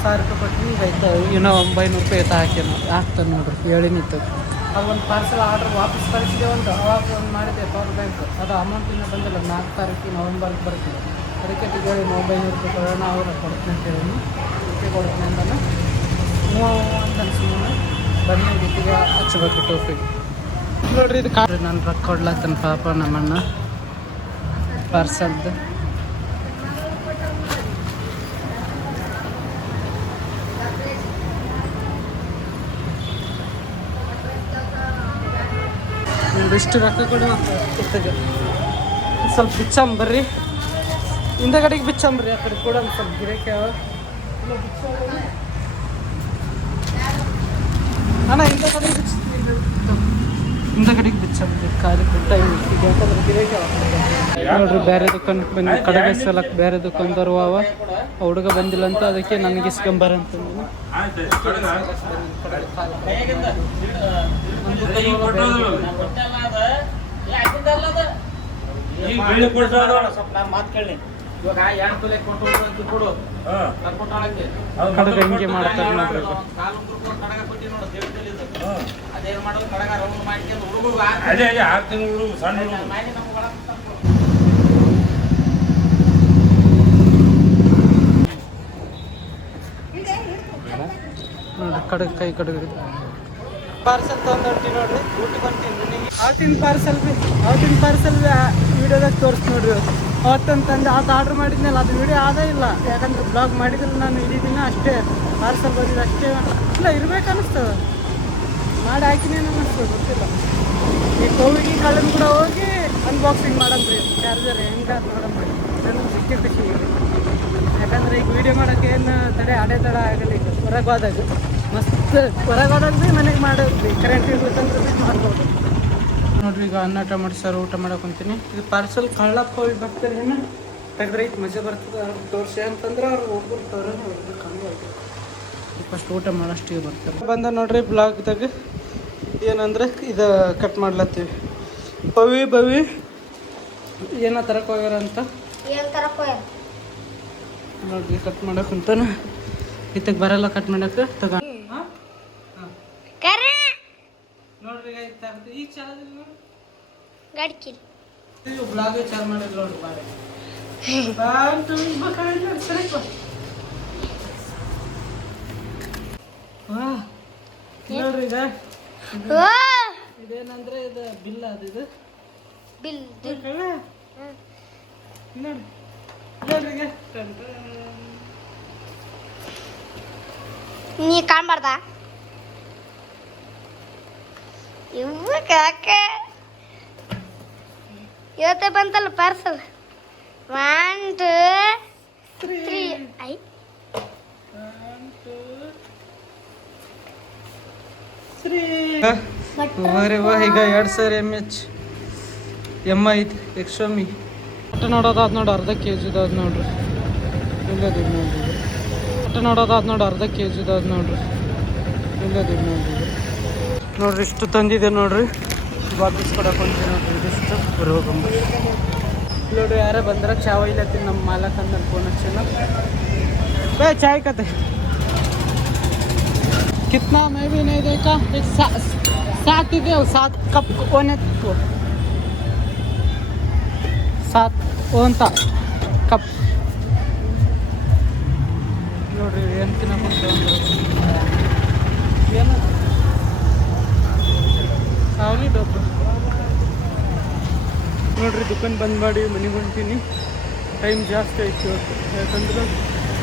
1000 ರೂಪಾಯಿ ಕೊಟ್ಟು ಈಗ ಆಯ್ತು. ಇನ್ನೂ 900 ರೂಪಾಯಿ ಹಾಕಿ ಆಗ್ತದೆ ನೋಡಿರಿ. ಹೇಳಿನಿತ್ತು ಅದು ಒಂದು ಪಾರ್ಸಲ್ ಆರ್ಡ್ರ್ ವಾಪಸ್ ಕಳಿಸಿದೆ. ಅವಾಗ ಒಂದು ಮಾಡಿದೆ ಪವರ್ ಬ್ಯಾಂಕ್. ಅದು ಅಮೌಂಟ್ ಇನ್ನೂ ಬಂದಿಲ್ಲ. 4 ತಾರೀಕು ನವೆಂಬರ್ಗೆ ಬರ್ತೀನಿ. ಅದಕ್ಕೆ ಹೇಳಿ 900 ರೂಪಾಯಿ ಕೊಡೋಣ, ಅವ್ರು ಕೊಡ್ತೀನಿ ಅಂತ ಹೇಳಿ ಕೊಡ್ತೀನಿ ಅಂತಾನೆ. ಅಂತ ಅನ್ಸಿದ್ದೀನಿ. ಬನ್ನಿ ಜೊತೆಗೆ ಹಚ್ಚಬೇಕು ಟೋಪಿಗೆ ನೋಡ್ರಿ. ಇದು ಕಾರ್ ನಾನು ರೊಕ್ಕ ಕೊಡ್ಲತ್ತನ ಪಾಪ ನಮ್ಮಣ್ಣ ಪಾರ್ಸಲ್ದು. ಎಷ್ಟು ರೊಕ್ಕ ಕೊಡು ಸ್ವಲ್ಪ ಬಿಚ್ಚಂಬರ್ರಿ. ಹಿಂದಗಡೆಗೆ ಬಿಚ್ಚಂಬ್ರಿ. ಆ ಕಡೆ ಕೂಡ ಸ್ವಲ್ಪ ಗಿರಾಕಿ ಅಣ್ಣ ಹಿಂದಗಡೆಗೆ ಬಿಚ್ಚಂಬ್ರಿ. ಖಾಲಿ ಟೈಮ್ ಯಾಕಂದ್ರೆ ಗಿರಾಕಿ ನೋಡ್ರಿ. ಬೇರೆ ದುಕಾನ್ ಬಂದು ಕಡೆಗೆ ಸಲಕ್ಕೆ ಬೇರೆ ದುಕಾನ್ದವ್ರು ಅವ ಹುಡುಗ ಬಂದಿಲ್ಲ ಅಂತ ಅದಕ್ಕೆ ನನಗೆ ಇಸ್ಕೊಂಬರಂತ. ನಾನು ಮಾತು ಕೇಳಿ ಇವಾಗ 2 ತೊಲೆ ಕೊಟ್ಟು ಕೊಡು ಅದು ಕೊಟ್ಟಾಳಕ್ಕೆ ಕಡಗ ಹಿಂಗೆ ಮಾಡ್ತಾರೆ ನೋಡ್ರಿ ಇದು. ಕಾಲು ಕಡಗ ಕೊಟ್ಟಿ ನೋಡು ದೇವದಲ್ಲಿ ಅದೇನು ಮಾಡೋದು ಕಡಗ ರೌಂಡ್ ಮಾಡ್ಕೊಂಡು ಹುಡುಗ ಅದೇ 6 ತಿಂಗಳು ಸಣ್ಣ ಹುಡುಗ ಮಾಡಿ ನಮ್ಗೆ ಒಳಗೆ ನೋಡ್ರಿ ಕಡಗ ಕೈ ಕಡಗ ಪಾರ್ಸಲ್ ತೊಗೊಂಡು ನೋಡ್ರಿ ಊಟ ಬಂತೀನಿ ಅವತ್ತಿನ ಪಾರ್ಸಲ್ ವಿಡಿಯೋದಾಗ ತೋರಿಸಿ ನೋಡ್ರಿ ಅವತ್ತಂತಂದು ಅದು ಆರ್ಡ್ರ್ ಮಾಡಿದ್ನಲ್ಲ ಅದು ವಿಡಿಯೋ ಆದೇ ಇಲ್ಲ, ಯಾಕಂದ್ರೆ ಬ್ಲಾಗ್ ಮಾಡಿದ್ರೆ ನಾನು ಇಡೀ ದಿನ ಅಷ್ಟೇ ಪಾರ್ಸಲ್ ಬಂದಿದ್ದು ಅಷ್ಟೇ ಇಲ್ಲ ಇರ್ಬೇಕು ಅನ್ನಿಸ್ತದೆ, ಮಾಡಿ ಹಾಕಿನೇನು ಅನ್ನಿಸ್ತದೆ ಗೊತ್ತಿಲ್ಲ. ಈ ಕೋವಿಗೆ ಕಳೆದ ಕೂಡ ಹೋಗಿ ಅನ್ಬಾಕ್ಸಿಂಗ್ ಮಾಡಂದ್ರಿ ಚಾರ್ಜರ್ ಹೆಂಗೆ ನೋಡೋಣ ಮಾಡಿ ನನಗೆ ಸಿಕ್ಕಿ ಖುಷಿ ಇದೆ. ಯಾಕಂದ್ರೆ ಈಗ ವೀಡಿಯೋ ಮಾಡೋಕ್ಕೆ ಏನು ತಡೆ ತಡ ಆಗಲ್ಲ. ಈಗ ಹೊರಗೆ ಹೋದಾಗ ಮಸ್ತ್ ಹೊರಗೆ ಹೋದಾಗ ಭೀ ಮನೆಗೆ ಮಾಡೋದ್ರಿ ಕರೆಂಟ್ ಇರ್ಬೇಕಂದ್ರೆ ಭೀ ಮಾಡ್ಬೋದು ನೋಡ್ರಿ. ಈಗ ಅನ್ನ ಟೊಮೆಟೊ ಸಾರು ಊಟ ಮಾಡಕ್ಕೆ ಹೊಂತೀನಿ. ಇದು ಪಾರ್ಸಲ್ ಕಳ್ಳಪ್ಪ ಹೋಗಿ ಬರ್ತಾರೆ ಏನು ತೆಗೆದ್ರೆ ಇದು ಮಜಾ ಬರ್ತದೆ ಅವ್ರಿಗೆ ತೋರಿಸಿ ಅಂತಂದ್ರೆ ಅವ್ರು ಒಬ್ಬರು ತೋರಿಸ್ ಕಮ್ಮಿ ಫಸ್ಟ್ ಊಟ ಮಾಡೋಷ್ಟಿಗೆ ಬರ್ತಾರೆ. ಬಂದ ನೋಡ್ರಿ ಬ್ಲಾಗ್ದಾಗ ಏನಂದ್ರೆ ಇದು ಕಟ್ ಮಾಡ್ಲತ್ತೀವಿ. ಬವಿ ಏನೋ ತರಕ್ಕೆ ಹೋಗ್ಯಾರ ಅಂತ ನೋಡ್ರಿ ಕಟ್ ಮಾಡಕ್ಕೆ ಕುಂತಾನ. ಇತ್ತಕ್ಕೆ ಬರಲ್ಲ ಕಟ್ ಮಾಡಕ್ಕೆ ತಗ ನೋಡ್ರಿ ಈಗ ಚಾಲದಿಲ್ಲ ಬ್ಲಾಗ್ ಚಾಲು ಮಾಡಿದ್ರು ನೋಡ್ರಿ ನೋಡ್ರಿ ಈಗ ಇದೇನಂದ್ರೆ ಇದು ಬಿಲ್ ಅದು ಇದು ನೋಡ್ರಿ ನೋಡ್ರಿ ಈಗ ನೀ ಕಾಣ್ಬಾರ್ದ ಇವ್ವ ಕಾಕ ಇವತ್ತೇ ಬಂತಲ್ಲ ಪಾರ್ಸಲ್ 1 2 3 ಐ ಅರೆ ವಾ ಈಗ 2000 mAh ಐತಿ ಎಕ್ಸ್ಟ್ರಾಮಿ ಅಟ್ಟ ನೋಡೋದಾದ್ ನೋಡಿ ಅರ್ಧ kg ಅದ್ ನೋಡ್ರಿ. ಇಲ್ಲದ ನೋಡ್ರಿ ಅಟ್ಟ ನೋಡೋದಾದ್ ನೋಡಿ ಅರ್ಧ kg ಅದ್ ನೋಡ್ರಿ. ಇಲ್ಲದ ನೋಡ್ರಿ ಇಷ್ಟು ತಂದಿದೆ ನೋಡ್ರಿ. ವಾಪಸ್ ಕೊಡಕ್ಕೆ ಹೊಂತೀವಿ ನೋಡ್ರಿ. ಇದಿಷ್ಟು ರೋಗಂಬ ನೋಡ್ರಿ ಯಾರೇ ಬಂದ್ರೆ ಚಾವ ಇಲ್ಲತ್ತೀನಿ ನಮ್ಮ ಮಾಲಕ್ ಅಂದ ಫೋನ್ ಹಚ್ಚನ ಬೇ ಚಾಯ್ ಕತೆ कितना मैं भी नहीं देखा 7 ಇದೆ 7 ಕಪ್ ಓನೆ 7 ಓಂತ ಕಪ್ ನೋಡ್ರಿ ಏನು ತಿನ್ನಕ್ಕೆ ಏನು ಸಾವಲಿ ಡಬ್ಬ ನೋಡ್ರಿ. ದುಕಾನ್ ಬಂದ್ ಮಾಡಿ ಮನೆಗೆ ಹೊಂಟೀನಿ. ಟೈಮ್ ಜಾಸ್ತಿ ಆಯ್ತು ಇವತ್ತು, ಯಾಕಂದ್ರೆ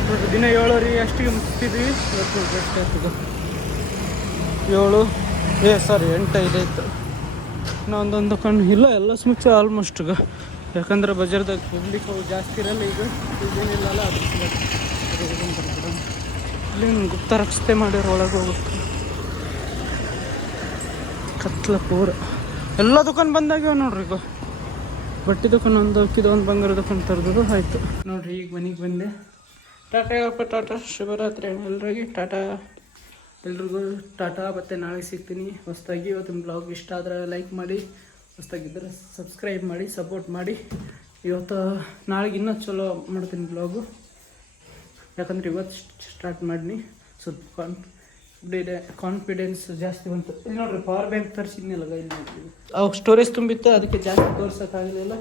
ನೋಡ್ರಿ ದಿನ 7 ಅಷ್ಟಿಗೆ ಮುಗಿಸ್ತಿದ್ವಿ. ಇವತ್ತು ನೋಡ್ರಿ ಎಷ್ಟು ಆಯ್ತದ 8 ಇದಾಯ್ತು. ಇನ್ನೊಂದೊಂದು ಕಣ್ಣು ಇಲ್ಲ ಎಲ್ಲ ಮುಚ್ಚ ಆಲ್ಮೋಸ್ಟ್ ಈಗ, ಯಾಕಂದ್ರೆ ಬಜಾರ್ದಾಗ ಪಬ್ಲಿಕ್ ಜಾಸ್ತಿ ಇರಲ್ಲ ಈಗ ಇದೇನಿಲ್ಲಲ್ಲ ಅದಕ್ಕೆ ಇಲ್ಲಿ ಗುಪ್ತ ರಸ್ತೆ ಮಾಡ್ಯಾರ ಒಳಗೆ ಹೋಗುತ್ತೆ ಕತ್ಲ ಪೂರ. ಎಲ್ಲ ದುಕಾನ್ ಬಂದಾಗ್ಯಾವ ನೋಡ್ರಿ. ಈಗ ಬಟ್ಟೆ ದುಕಾನ್ ಒಂದು ಅಕ್ಕಿದೊಂದು ಬಂಗಾರ ದುಕಾನ್ ತರದು ಆಯ್ತು ನೋಡ್ರಿ. ಈಗ ಮನೆಗೆ ಬಂದೆ. ಟಾಟಾ ಅಪ್ಪ ಟಾಟಾ, ಶುಭರಾತ್ರಿ ಎಲ್ರಿಗೂ ಟಾಟಾ. ಎಲ್ರಿಗೂ ಟಾಟಾ. ಮತ್ತು ನಾಳೆ ಸಿಗ್ತೀನಿ ಹೊಸದಾಗಿ. ಇವತ್ತಿನ ಬ್ಲಾಗ್ ಇಷ್ಟ ಆದರೆ ಲೈಕ್ ಮಾಡಿ, ಹೊಸದಾಗಿದ್ದರೆ ಸಬ್ಸ್ಕ್ರೈಬ್ ಮಾಡಿ, ಸಪೋರ್ಟ್ ಮಾಡಿ. ಇವತ್ತು ನಾಳೆಗೆ ಇನ್ನೂ ಚಲೋ ಮಾಡ್ತೀನಿ ಬ್ಲಾಗು, ಯಾಕಂದ್ರೆ ಇವತ್ತು ಸ್ಟಾರ್ಟ್ ಮಾಡೀನಿ. ಸ್ವಲ್ಪ ಕಾನ್ಫಿಡೆನ್ಸ್ ಜಾಸ್ತಿ ಬಂತು. ಇಲ್ಲಿ ನೋಡ್ರಿ ಪವರ್ ಬ್ಯಾಂಕ್ ತರಿಸಿದ್ನಲ್ಲ ಇಲ್ಲಿ ನೋಡ್ರಿ, ಅವಾಗ ಸ್ಟೋರೇಜ್ ತುಂಬಿತ್ತು, ಅದಕ್ಕೆ ಜಾಸ್ತಿ ತೋರ್ಸೋಕ್ಕಾಗಲಿಲ್ಲ.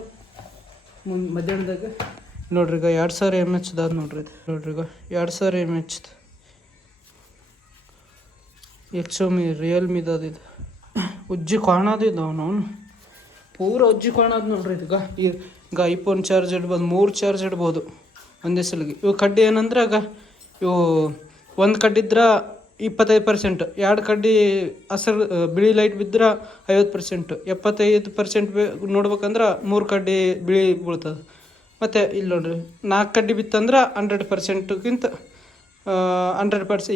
ಮಧ್ಯಾಹ್ನದಾಗ ನೋಡ್ರಿ ಈಗ 2000 mAh ಅದ ನೋಡ್ರಿ. ಇದು ನೋಡ್ರಿ ಈಗ 2000 mAh ಎಕ್ಸೋಮಿ ರಿಯಲ್ಮಿದ ಇದು ಉಜ್ಜಿ ಕಾಣೋದು ಇದು ಅವನು ಪೂರ ಉಜ್ಜಿ ಕಾಣೋದು ನೋಡ್ರಿ. ಈಗ ಐಫೋನ್ ಚಾರ್ಜ್ ಇಡ್ಬೋದು, 3 ಚಾರ್ಜ್ ಇಡ್ಬೋದು ಒಂದೇ ಸಲಿಗೆ. ಇವು ಕಡ್ಡಿ ಏನಂದ್ರೆ ಆಗ ಇವು ಒಂದು ಕಡ್ಡಿದ್ರೆ 25%, 2 ಕಡ್ಡಿ ಹಸಿರು ಬಿಳಿ ಲೈಟ್ ಬಿದ್ದರೆ 50%, 75% ನೋಡ್ಬೇಕಂದ್ರೆ 3 ಕಡ್ಡಿ ಬಿಳಿ ಬೀಳ್ತದೆ. ಮತ್ತು ಇಲ್ಲಿ ನೋಡ್ರಿ 4 ಕಡ್ಡಿ ಬಿತ್ತಂದ್ರೆ 100%ಗಿಂತ 100%,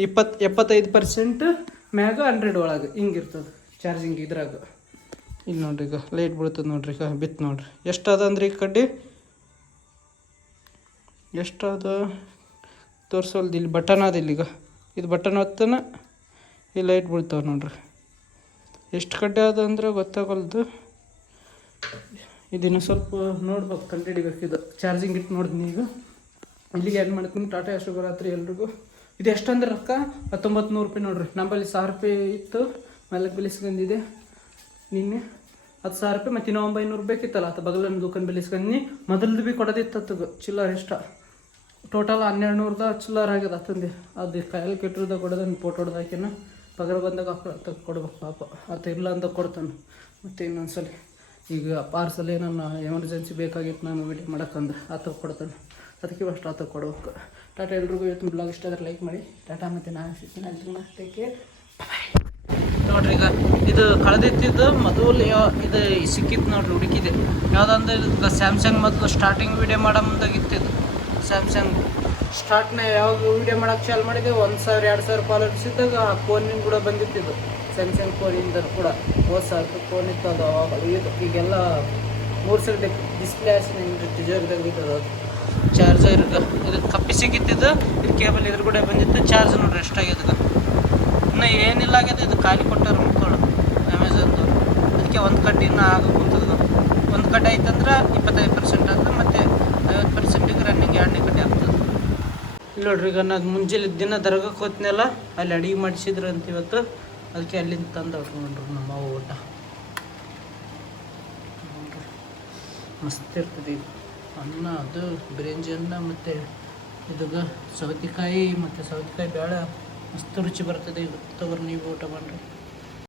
75% ಮ್ಯಾಗ 100 ಒಳಗೆ ಹಿಂಗಿರ್ತದೆ ಚಾರ್ಜಿಂಗ್ ಇದ್ರಾಗ. ಇಲ್ಲಿ ನೋಡ್ರಿ ಈಗ ಲೈಟ್ ಬೀಳ್ತದೆ ನೋಡ್ರಿ. ಈಗ ಬಿತ್ತು ನೋಡ್ರಿ ಎಷ್ಟದ ಅಂದ್ರೆ ಈ ಕಡ್ಡಿ ಎಷ್ಟದ ತೋರಿಸೋಲ್ದು. ಇಲ್ಲಿ ಬಟನ್ ಅದ, ಇಲ್ಲಿಗ ಇದು ಬಟನ್ ಹೊತ್ತನ ಈ ಲೈಟ್ ಬೀಳ್ತಾವೆ ನೋಡ್ರಿ. ಎಷ್ಟು ಕಡ್ಡಿ ಅದ ಅಂದ್ರೆ ಗೊತ್ತಾಗಲ್ದು. ಇದನ್ನು ಸ್ವಲ್ಪ ನೋಡ್ಬೇಕು, ಕಂಡುಹಿಡಿಬೇಕು. ಇದು ಚಾರ್ಜಿಂಗ್ ಇಟ್ಟು ನೋಡಿದ್ನಿ. ಈಗ ಇಲ್ಲಿಗೆ ಏನು ಮಾಡ್ತೀನಿ, ಟಾಟಾ ಶುಭರಾತ್ರಿ ಎಲ್ರಿಗೂ. ಇದು ಎಷ್ಟಂದ್ರೆ ರೊಕ್ಕ 1900 ರೂಪಾಯಿ ನೋಡ್ರಿ. ನಮ್ಮಲ್ಲಿ 1000 ರೂಪಾಯಿ ಇತ್ತು, ಮೇಲಕ್ಕೆ ಬೆಲೆಸ್ಕೊಂಡಿದೆ ನಿನ್ನೆ 10,000 ರೂಪಾಯಿ. ಮತ್ತು ಇನ್ನೂ 900 ಬೇಕಿತ್ತಲ್ಲ, ಅದು ಬಗಲನ್ನು ದುಕಾನ್ ಬೆಲೆಸ್ಕೊಂಡು ಮೊದಲದು ಭೀ ಕೊಡೋದಿತ್ತು ಅತ್ತಗ ಚಿಲ್ಲರ್ ಎಷ್ಟ ಟೋಟಲ್ 1200 ಚಿಲ್ಲರ್ ಆಗ್ಯದ ಅತ್ತಂದು. ಅದು ಕಾಯಲ್ಲಿ ಕೆಟ್ಟಿರೋದ ಕೊಡೋದನ್ನು ಫೋಟೋ ಹೊಡೆದಾಕಿನ ಪಗರ ಬಂದಾಗ ಹಾಕಿ ಕೊಡ್ಬೇಕು ಪಾಪ. ಆತ ಇಲ್ಲ ಅಂತ ಕೊಡ್ತಾನೆ. ಮತ್ತು ಇನ್ನೊಂದ್ಸಲ ಈಗ ಪಾರ್ಸಲ್ ಏನನ್ನ ಎಮರ್ಜೆನ್ಸಿ ಬೇಕಾಗಿತ್ತು ನಾನು ವಿಡಿಯೋ ಮಾಡೋಕ್ಕಂದ್ರೆ ಆತ ಕೊಡ್ತಾನೆ. ಅದಕ್ಕೆ ಅಷ್ಟು ಆತ ಕೊಡ್ಬೇಕು. ಟಾಟಾ ಎಲ್ರಿಗೂ ಇವತ್ತು ಬ್ಲಾಗ್ ಇಷ್ಟ ಆದರೆ ಲೈಕ್ ಮಾಡಿ. ಟಾಟಾ ಮತ್ತು ನಾನು ಸಿಗ್ತೀನಿ ಅಲ್ಲಿಗೆ ಅಷ್ಟಕ್ಕೆ ನೋಡ್ರಿ. ಈಗ ಇದು ಕಳೆದಿತ್ತಿದ್ದು ಮೊದಲು ಇದು ಸಿಕ್ಕಿತ್ತು ನೋಡ್ರಿ, ಹುಡುಕಿದೆ ಯಾವುದಂದ್ರೆ ಈಗ ಸ್ಯಾಮ್ಸಂಗ್ ಮೊದಲು ಸ್ಟಾರ್ಟಿಂಗ್ ವೀಡಿಯೋ ಮಾಡೋ ಮುಂದಾಗಿತ್ತಿದ್ದು. ಸ್ಯಾಮ್ಸಂಗ್ ಸ್ಟಾರ್ಟ್ನ ಯಾವಾಗ ವೀಡಿಯೋ ಮಾಡೋಕ್ಕೆ ಚಾಲು ಮಾಡಿದೆ 1000-2000 ಫಾಲೋವರ್ಸ್ ಇದ್ದಾಗ ಆ ಫೋನಿನ ಕೂಡ ಬಂದಿತ್ತಿದ್ದು. ಸ್ಯಾಮ್ಸಂಗ್ ಫೋನಿಂದ ಕೂಡ 30,000 ಫೋನ್ ಇತ್ತು ಅದು ಅವಾಗ. ಇದು ಈಗೆಲ್ಲ 3 ಸಲ ಡಿಸ್ಪ್ಲೇ ಹಾಸಿ ಟಿಜರ್ ತೆಗೆದಿದ್ದು. ಚಾರ್ಜರ್ ಇದು ಕಪ್ಪಿ ಸಿಕ್ಕಿತ್ತಿದ್ದು, ಇದು ಕೇಬಲ್ ಇದ್ರ ಕೂಡ ಬಂದಿತ್ತು. ಚಾರ್ಜ್ ನೋಡ್ರಿ ಎಷ್ಟಾಗ್ಯದ, ಇನ್ನೂ ಏನಿಲ್ಲ ಆಗ್ಯದ. ಇದು ಖಾಲಿ ಕೊಟ್ಟಾರ ಮುಕ್ಕೋಳು ಅಮೆಝಾನ್ದು. ಅದಕ್ಕೆ ಒಂದು ಕಡ್ಡಿ ಇನ್ನೂ ಆಗ ಕೂತದ. ಒಂದು ಕಡ್ಡಿ ಆಯ್ತಂದ್ರೆ 25% ಆಗ್ತದೆ, ಮತ್ತು 50%ಗೆ ರನ್ನಿಂಗ್ 2ನೇ ಕಡ್ಡಿ ಆಗ್ತದೆ. ಇಲ್ಲಿ ನೋಡ್ರಿ, ಈಗ ನಾನು ಮುಂಜಾನೆ ದಿನ ದರ್ಗಕ್ಕೆ ಹೋಗ್ತೀನಲ್ಲ, ಅಲ್ಲಿ ಅಡುಗೆ ಮಾಡಿಸಿದ್ರು ಅಂತ ಇವತ್ತು. ಅದಕ್ಕೆ ಅಲ್ಲಿಂದ ತಂದು ನೋಡ್ರಿ ನಮ್ಮ ಊಟ ಮಸ್ತ್ ಇರ್ತದೆ. ಇದು ಅನ್ನ, ಅದು ಬಿರಿಯಾನಿ ಅನ್ನ, ಮತ್ತು ಇದಾಗ ಸೌತೆಕಾಯಿ ಮತ್ತು ಸೌತೆಕಾಯಿ ಬೇಳೆ ಮಸ್ತ್ ರುಚಿ ಬರ್ತದೆ. ಇದು ತಗೋರಿ, ನೀವು ಊಟ ಮಾಡಿರಿ.